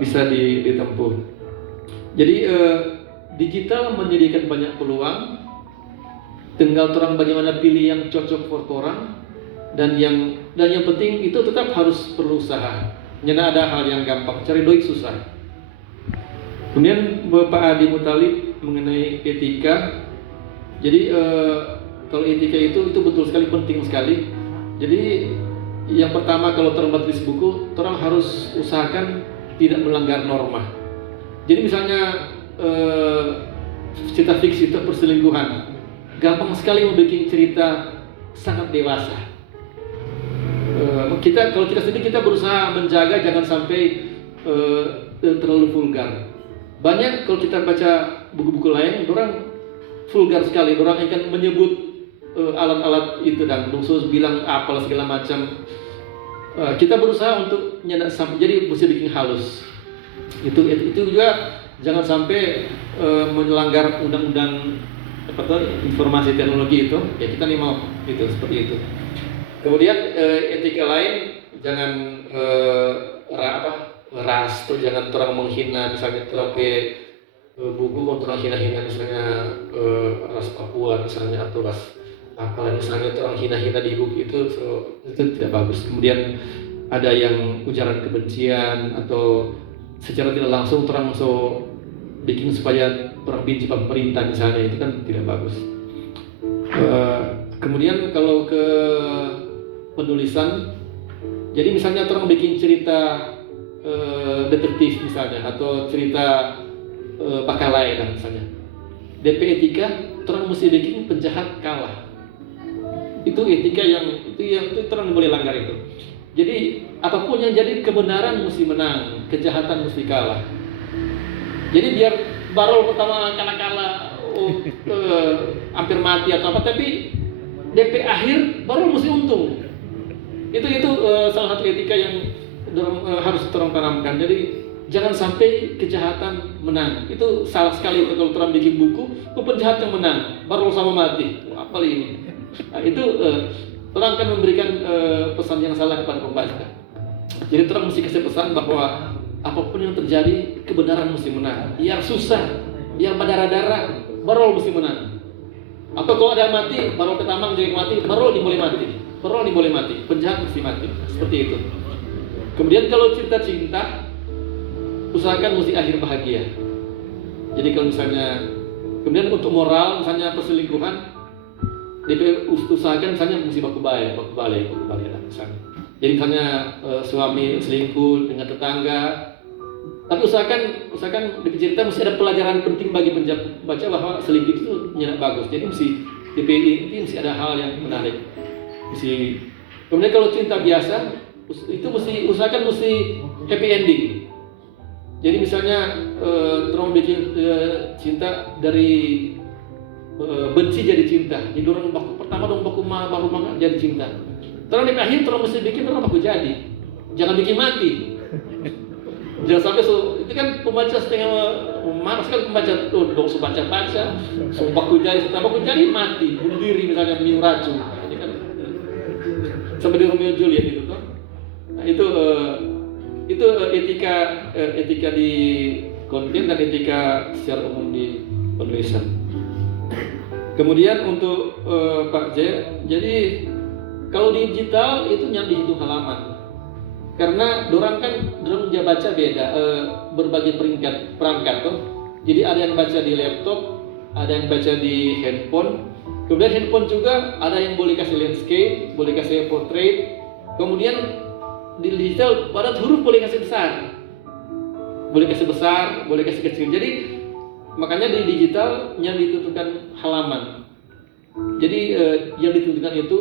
bisa ditempuh. Jadi digital menyediakan banyak peluang, tinggal orang bagaimana pilih yang cocok for orang, dan yang penting itu tetap harus perlu usaha. Jangan ada hal yang gampang, cari duit susah. Kemudian Bapak Adi Mutalib mengenai etika. Jadi kalau etika itu betul sekali, penting sekali. Jadi yang pertama kalau terbuat tulis buku, orang harus usahakan tidak melanggar norma. Jadi misalnya cerita fiksi itu perselingkuhan, gampang sekali membuat cerita sangat dewasa. Kalau kita sendiri kita berusaha menjaga jangan sampai terlalu vulgar. Banyak kalau kita baca buku-buku lain, orang vulgar sekali, orang akan menyebut alat-alat itu dan khusus bilang apalah segala macam. Kita berusaha untuk nyedak sampai, jadi mesti bikin halus. Itu juga jangan sampai melanggar undang-undang informasi teknologi itu. Ya kita nih mau itu seperti itu. Kemudian etika lain jangan ras tuh, jangan terang menghina, misalnya terang ke buku orang hina-hina misalnya ras Papua misalnya, atau ras apalah misalnya terang hina-hina di buku itu, itu tidak bagus. Kemudian ada yang ujaran kebencian atau secara tidak langsung terang bikin supaya orang benci pemerintah misalnya, itu kan tidak bagus. Kemudian kalau ke penulisan, jadi misalnya orang bikin cerita detektif misalnya, atau cerita pakalai kan misalnya, DP etika orang mesti bikin penjahat kalah. Itu etika yang orang boleh langgar itu. Jadi apapun yang jadi kebenaran mesti menang, kejahatan mesti kalah. Jadi biar barol pertama kalah hampir mati atau apa, tapi DP akhir barol mesti untung. Itu salah satu etika yang harus terang tanamkan. Jadi jangan sampai kejahatan menang. Itu salah sekali itu kalau terang bikin buku, penjahat yang menang, barol sama mati. Apa ini? Nah, itu terang akan memberikan pesan yang salah kepada pembaca. Jadi terang mesti kasih pesan bahwa apapun yang terjadi, kebenaran mesti menang. Biar susah, biar berdarah-darah, barol mesti menang. Atau kalau ada mati, barol ketamang jadi mati, barol dimulai mati. Barol dimulai mati, penjahat mesti mati. Seperti itu. Kemudian kalau cerita cinta, usahakan mesti akhir bahagia. Jadi kalau misalnya, kemudian untuk moral, misalnya perselingkuhan, usahakan misalnya mesti baku balik lah misalnya. Jadi misalnya suami selingkuh dengan tetangga, tapi usahakan di cerita mesti ada pelajaran penting bagi pembaca bahwa selingkuh itu tidak bagus. Jadi mesti ada hal yang menarik. Kemudian kalau cinta biasa, itu usahakan happy ending. Jadi misalnya terus bikin cinta dari benci jadi cinta. Jadi orang baku baru jadi cinta. Terus di akhir terus mesti bikin orang baku jadi. Jangan bikin mati. Jangan sampai itu kan pembaca setengah marah sekali pembaca tuh dong baca baku jadi mati, bunuh diri misalnya minum racun. Ini kan sampai di Romeo Juliet itu tuh. Nah, itu etika di konten dan etika secara umum di penulisan. Kemudian untuk Pak J, jadi kalau digital itu yang dihitung halaman. Karena dorang baca beda, berbagai perangkat tuh. Jadi ada yang baca di laptop, ada yang baca di handphone. Kemudian handphone juga ada yang boleh kasih landscape, boleh kasih portrait. Kemudian di digital pada huruf boleh kasih besar, boleh kasih kecil. Jadi makanya di digital yang ditentukan halaman. Jadi yang ditentukan itu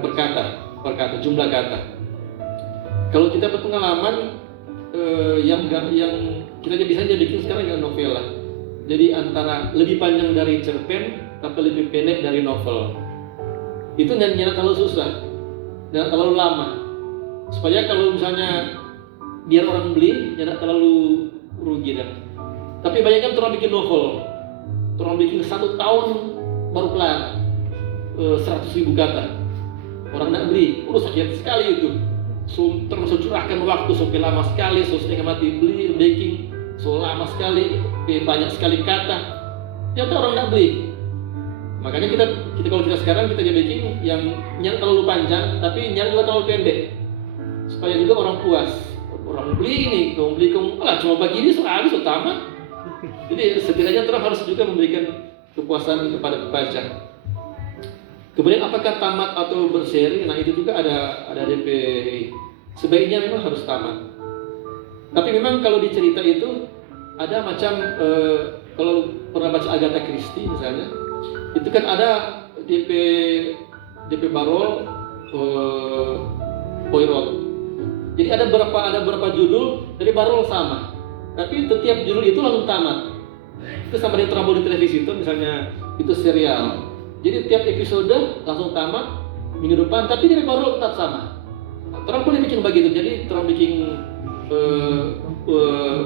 per kata, jumlah kata. Kalau kita berpengalaman yang kita bisa bikin sekarang yang novela. Jadi antara lebih panjang dari cerpen tapi lebih pendek dari novel. Itu jangan terlalu susah, jangan terlalu lama. Supaya kalau misalnya biar orang beli jangan terlalu rugi dah. Tapi banyak kan orang bikin novel, orang bikin 1 tahun baru kelar 100.000 kata. Orang nak beli, sakit sekali itu. terus curahkan waktu sampai lama sekali, so setengah mati beli baking, so lama sekali, banyak sekali kata, ternyata orang tidak beli. Makanya kita kalau kita sekarang kita baking yang nyari terlalu panjang, tapi nyari juga terlalu pendek, supaya juga orang puas. Orang beli ini, kamu beli cuma pagi ini so habis, so tamat. Jadi setidaknya orang harus juga memberikan kepuasan kepada pembaca. Kemudian apakah tamat atau berseri? Nah itu juga ada DP. Sebaiknya memang harus tamat. Tapi memang kalau di cerita itu ada macam kalau pernah baca Agatha Christie misalnya, itu kan ada DP Barol, Poirot. Jadi ada beberapa judul dari Barol sama, tapi setiap judul itu langsung tamat. Itu sama dengan Trouble di televisi itu misalnya itu serial. Jadi tiap episode langsung tamat minggu depan, tapi dari Barol tetap sama. Orang boleh bikin begitu. Jadi orang bikin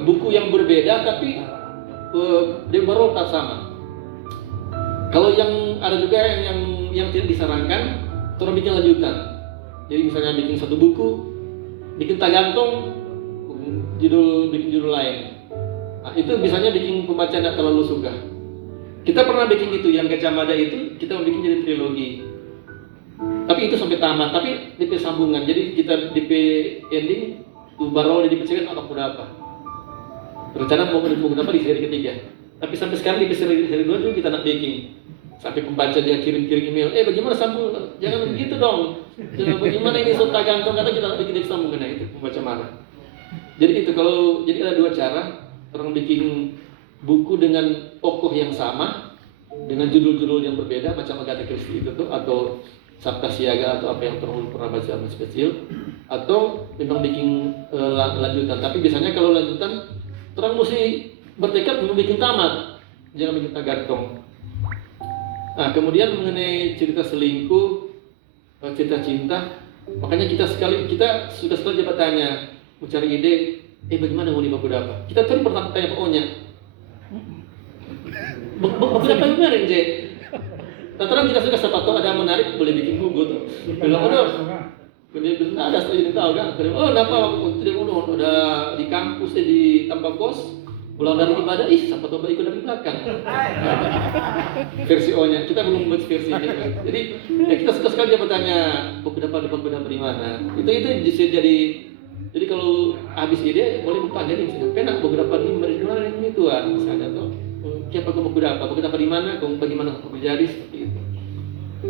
buku yang berbeda, tapi dari Barol tetap sama. Kalau yang ada juga yang tidak disarankan, orang bikin lanjutan. Jadi misalnya bikin satu buku, bikin tagantung, bikin judul lain. Nah, itu biasanya bikin pembaca tidak terlalu suka. Kita pernah bikin itu, yang Gajah itu kita bikin jadi trilogi. Tapi itu sampai tamat, tapi DP sambungan. Jadi kita DP ending, Barol DP cerita atau apa. Rencana mau dapat di seri ketiga. Tapi sampai sekarang di seri 2 juga kita nak bikin. Sampai pembaca dia kirim email, bagaimana sambung? Jangan begitu dong. Bagaimana ini sota gantung, kata kita bikin sambungan, itu pembaca marah. Jadi itu jadi ada 2 cara orang bikin buku dengan tokoh yang sama, dengan judul-judul yang berbeda, macam Agatha Christie itu tuh, atau Sabta Siaga atau apa yang pernah baca masih kecil, atau memang bikin lanjutan. Tapi biasanya kalau lanjutan, orang mesti bertekad membuat tamat, jangan bikin gantung. Nah, kemudian mengenai cerita selingkuh, cerita cinta, makanya kita sudah sekali bertanya, mencari ide, bagaimana mau dibaku dapat? Kita tadi pernah tanya Pak Onya, baku dapat gimana Je? Terus kita suka sepatu ada menarik, boleh bikin buku tuh. Bilang, kemudian ada setelah ini tahu kan? Kenapa waktu itu udah di kampus di tanpa kos? Pulang dari ibadah, siapa tahu ikut dari belakang. Versi O-nya, kita belum membuat versi ini. Jadi kita sekali dia bertanya, buku dapat di mana? Itu bisa jadi kalau habis ide boleh buka jadi misalnya, penak buku dapat di mana ini tuan misalnya tuh. Siapa buku dapat di mana? Bagaimana buku jadi seperti itu.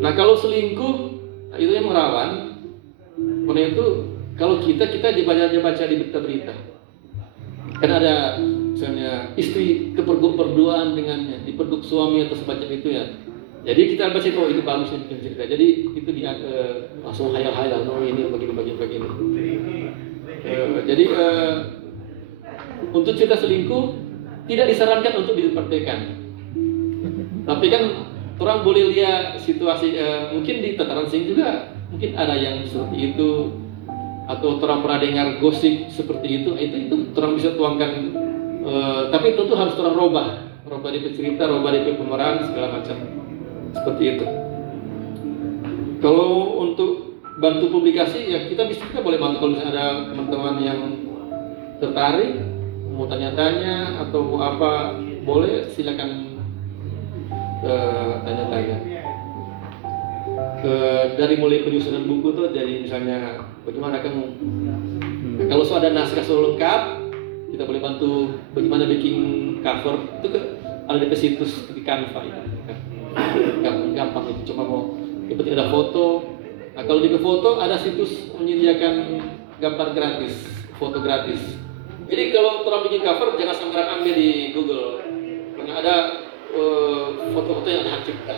Nah kalau selingkuh, itu yang merawan. Karena itu kalau kita dibaca di berita-berita, kan ada misalnya istri keperduaan dengannya, diperguk suami atau semacam itu ya. Jadi kita baca itu bagus nih cerita. Jadi itu dia langsung hayal-hayal, ini begini. Jadi untuk cerita selingkuh tidak disarankan untuk dipraktekkan. Tapi kan orang boleh lihat situasi, mungkin di tataran sing juga mungkin ada yang seperti itu, atau orang pernah dengar gosip seperti itu orang bisa tuangkan. Tapi itu harus orang robah di cerita, robah di pemeran segala macam seperti itu. Kalau untuk bantu publikasi ya kita boleh bantu. Kalau misalnya ada teman-teman yang tertarik mau tanya-tanya atau mau apa, boleh silakan tanya-tanya. Dari mulai penyusunan buku tuh, jadi misalnya bagaimana kamu kalau ada naskah lengkap, kita boleh bantu bagaimana bikin cover. Itu ada di situs di Canva itu. Gampang itu, cuma mau yang penting ada foto. Nah kalau di foto ada situs menyediakan gambar gratis, foto gratis. Jadi kalau orang bikin cover jangan sembarang ambil di Google, karena ada foto-foto yang hak cipta,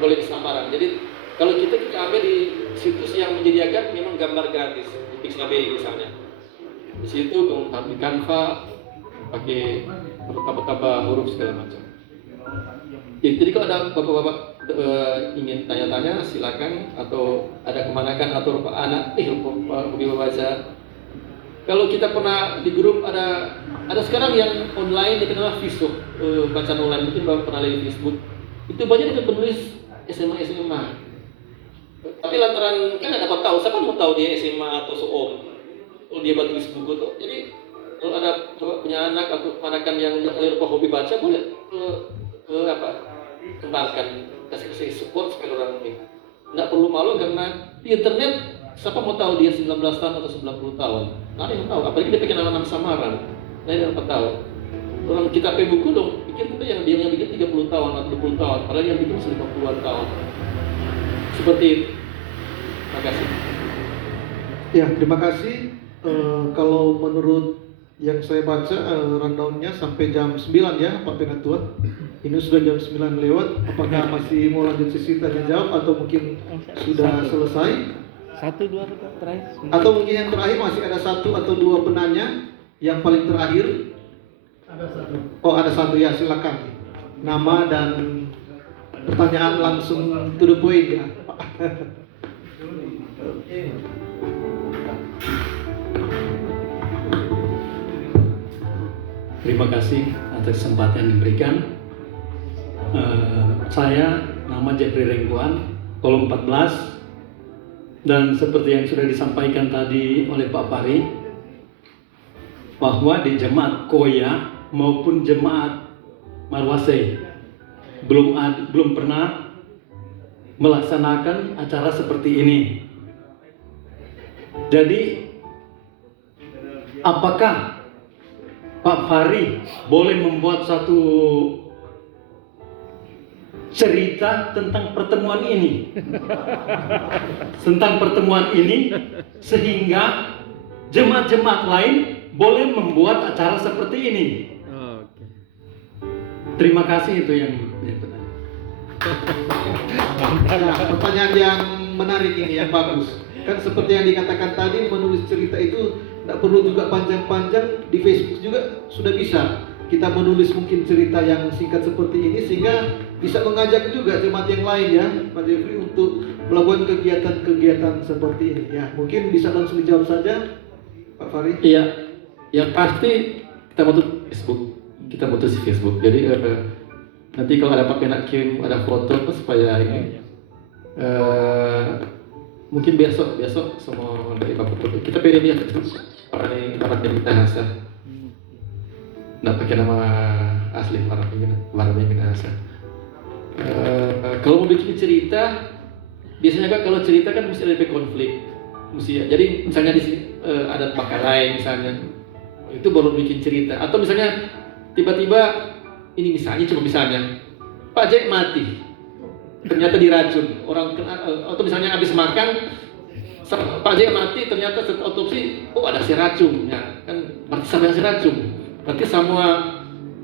boleh disamaran. Jadi kalau kita ambil di situs yang menyediakan memang gambar gratis, di Pixabay misalnya. Di situ kamu di Canva pakai tambah huruf segala macam. Jadi kalau ada bapak-bapak ingin tanya-tanya silakan, atau ada kemanakan atau lupa anak lupa baca. Kalau kita pernah di grup ada sekarang yang online dikenal Facebook, bacaan online, mungkin bapak pernah lihat di Facebook. Itu banyak dari penulis SMA. Tapi lantaran kan nggak dapat tahu, siapa mau tahu dia SMA atau seom, kalau dia tulis buku tuh. Jadi kalau ada punya anak atau anakan yang lupa hobi baca, boleh kembangkan, kasih support supaya orang ini. Nggak perlu malu karena di internet siapa mau tahu dia 19 tahun atau 90 tahun? Nggak ada yang tahu, apalagi dia pakai nama-nama samaran. Nggak ada yang dapat tahu. Orang kita pakai buku dong, pikir kita yang dia bikin 30 tahun atau 20 tahun, padahal yang bikin 50-an tahun. Seperti itu. Terima kasih. Ya, terima kasih. Kalau menurut yang saya baca, rundown-nya sampai jam 9 ya, Pak Pengetua. Ini sudah jam 9 lewat. Apakah masih mau lanjut sesi tanya jawab atau mungkin sudah selesai? 1, 2 terakhir. Atau mungkin yang terakhir masih ada 1 atau 2 penanya yang paling terakhir? Ada 1. Oh, ada 1 ya, silakan. Nama dan pertanyaan langsung to the point ya, Pak. Terima kasih atas kesempatan yang diberikan. Saya nama Jeffrey Rengkuan, kolom 14. Dan seperti yang sudah disampaikan tadi oleh Pak Fahri, bahwa di jemaat Koya maupun jemaat Marwase belum pernah melaksanakan acara seperti ini. Jadi, apakah Pak Fahri boleh membuat satu cerita tentang pertemuan ini? Tentang pertemuan ini, sehingga jemaat-jemaat lain boleh membuat acara seperti ini. Terima kasih, itu yang pertanyaan. Ya, pertanyaan yang menarik ini, yang bagus. Kan seperti yang dikatakan tadi, menulis cerita itu tidak perlu juga panjang-panjang. Di Facebook juga sudah bisa kita menulis mungkin cerita yang singkat seperti ini, sehingga bisa mengajak juga jemaat yang lain ya, Pak Jeffrey, untuk melakukan kegiatan-kegiatan seperti ini ya. Mungkin bisa langsung dijawab saja, Pak Fahri. Iya, yang pasti kita butuh Facebook. Kita butuh si Facebook. Jadi nanti kalau ada Pak Penak kirim ada foto supaya ini mungkin besok semua dari Bapak foto. Kita pilih dia para Minahasa. Nggak pakai nama asli para Minahasa. Kalau mau bikin cerita, biasanya kan kalau cerita kan mesti ada konflik. Jadi misalnya di sini ada Bakarai misalnya, itu baru bikin cerita. Atau misalnya tiba-tiba ini cuma misalnya Pak Jack mati, ternyata diracun orang, atau misalnya habis makan Pak Jack mati, ternyata setelah otopsi ada si racun ya, kan berarti sama yang si racun, berarti sama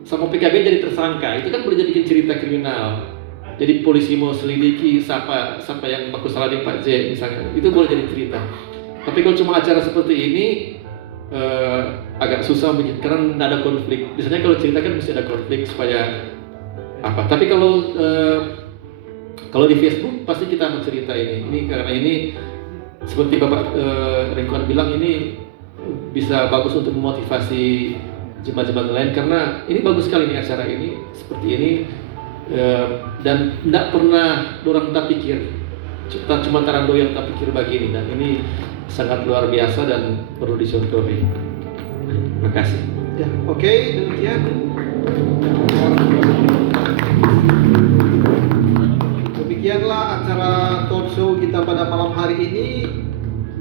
PKB jadi tersangka. Itu kan boleh jadi bikin cerita kriminal. Jadi polisi mau selidiki siapa yang baku salah di Pak J misalnya, itu boleh jadi cerita. Tapi kalau cuma acara seperti ini agak susah bikin, karena tidak ada konflik. Biasanya kalau cerita kan mesti ada konflik supaya apa. Tapi kalau di Facebook pasti kita mau cerita ini karena ini seperti Bapak Rengkuan bilang, ini bisa bagus untuk memotivasi jemaat-jemaat lain, karena ini bagus sekali nih acara ini seperti ini. Dan tidak pernah orang tak pikir, kita cuma tarando yang tak pikir begini, dan ini sangat luar biasa dan perlu dicontohi. Terima kasih. Ya, oke, demikian. Demikianlah acara talk show kita pada malam hari ini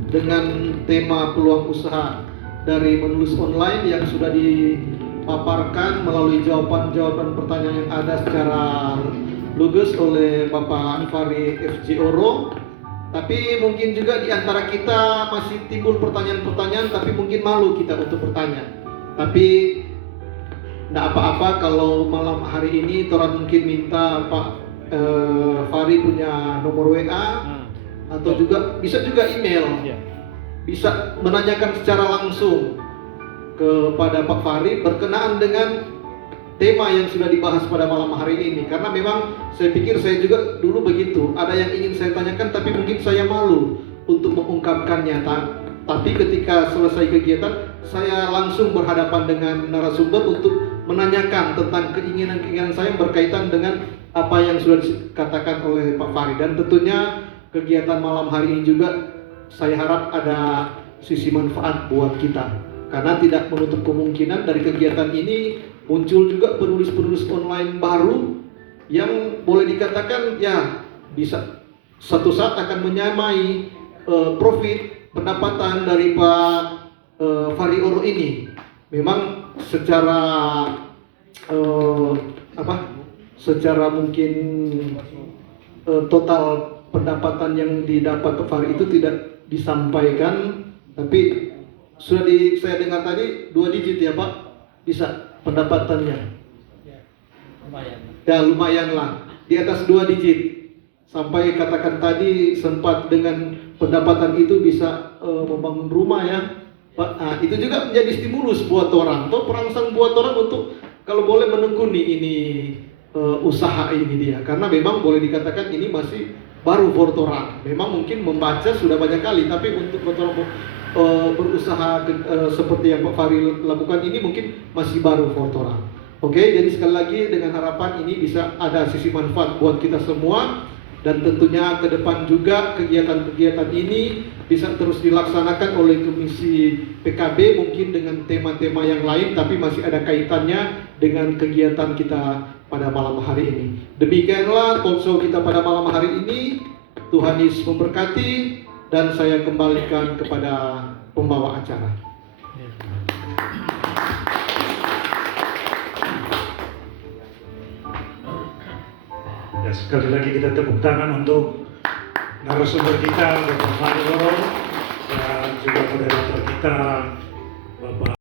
dengan tema peluang usaha dari menulis online yang sudah dipaparkan melalui jawaban-jawaban pertanyaan yang ada secara lugas oleh Bapak Fahri FJ Oro. Tapi mungkin juga di antara kita masih timbul pertanyaan-pertanyaan, tapi mungkin malu kita untuk bertanya. Tapi tidak apa-apa kalau malam hari ini Toran mungkin minta Pak Fahri punya nomor WA, atau juga bisa juga email, bisa menanyakan secara langsung kepada Pak Fahri berkenaan dengan tema yang sudah dibahas pada malam hari ini. Karena memang saya pikir saya juga dulu begitu, ada yang ingin saya tanyakan tapi mungkin saya malu untuk mengungkapkannya. Tapi ketika selesai kegiatan, saya langsung berhadapan dengan narasumber untuk menanyakan tentang keinginan-keinginan saya berkaitan dengan apa yang sudah dikatakan oleh Pak Fahri. Dan tentunya kegiatan malam hari ini juga saya harap ada sisi manfaat buat kita. Karena tidak menutup kemungkinan dari kegiatan ini muncul juga penulis-penulis online baru yang boleh dikatakan ya bisa suatu saat akan menyamai profit pendapatan dari Pak Fari Oro ini. Memang secara secara mungkin total pendapatan yang didapat Pak Fari itu tidak disampaikan, tapi sudah saya dengar tadi 2 digit ya Pak, bisa pendapatannya. Ya lumayan lah, di atas 2 digit. Sampai katakan tadi sempat dengan pendapatan itu bisa membangun rumah ya Pak. Nah, itu juga menjadi stimulus buat orang, atau perangsang buat orang untuk kalau boleh menekuni ini usaha ini dia. Karena memang boleh dikatakan ini masih baru buat orang. Memang mungkin membaca sudah banyak kali, tapi untuk buat orang berusaha seperti yang Pak Fari lakukan ini mungkin masih baru buat orang. Oke, jadi sekali lagi dengan harapan ini bisa ada sisi manfaat buat kita semua. Dan tentunya ke depan juga kegiatan-kegiatan ini bisa terus dilaksanakan oleh Komisi PKB mungkin dengan tema-tema yang lain, tapi masih ada kaitannya dengan kegiatan kita pada malam hari ini. Demikianlah talkshow kita pada malam hari ini. Tuhan Yesus memberkati, dan saya kembalikan kepada pembawa acara. Ya, sekali lagi kita tepuk tangan untuk narasumber kita, Dr. Fari Oro, dan juga moderator kita,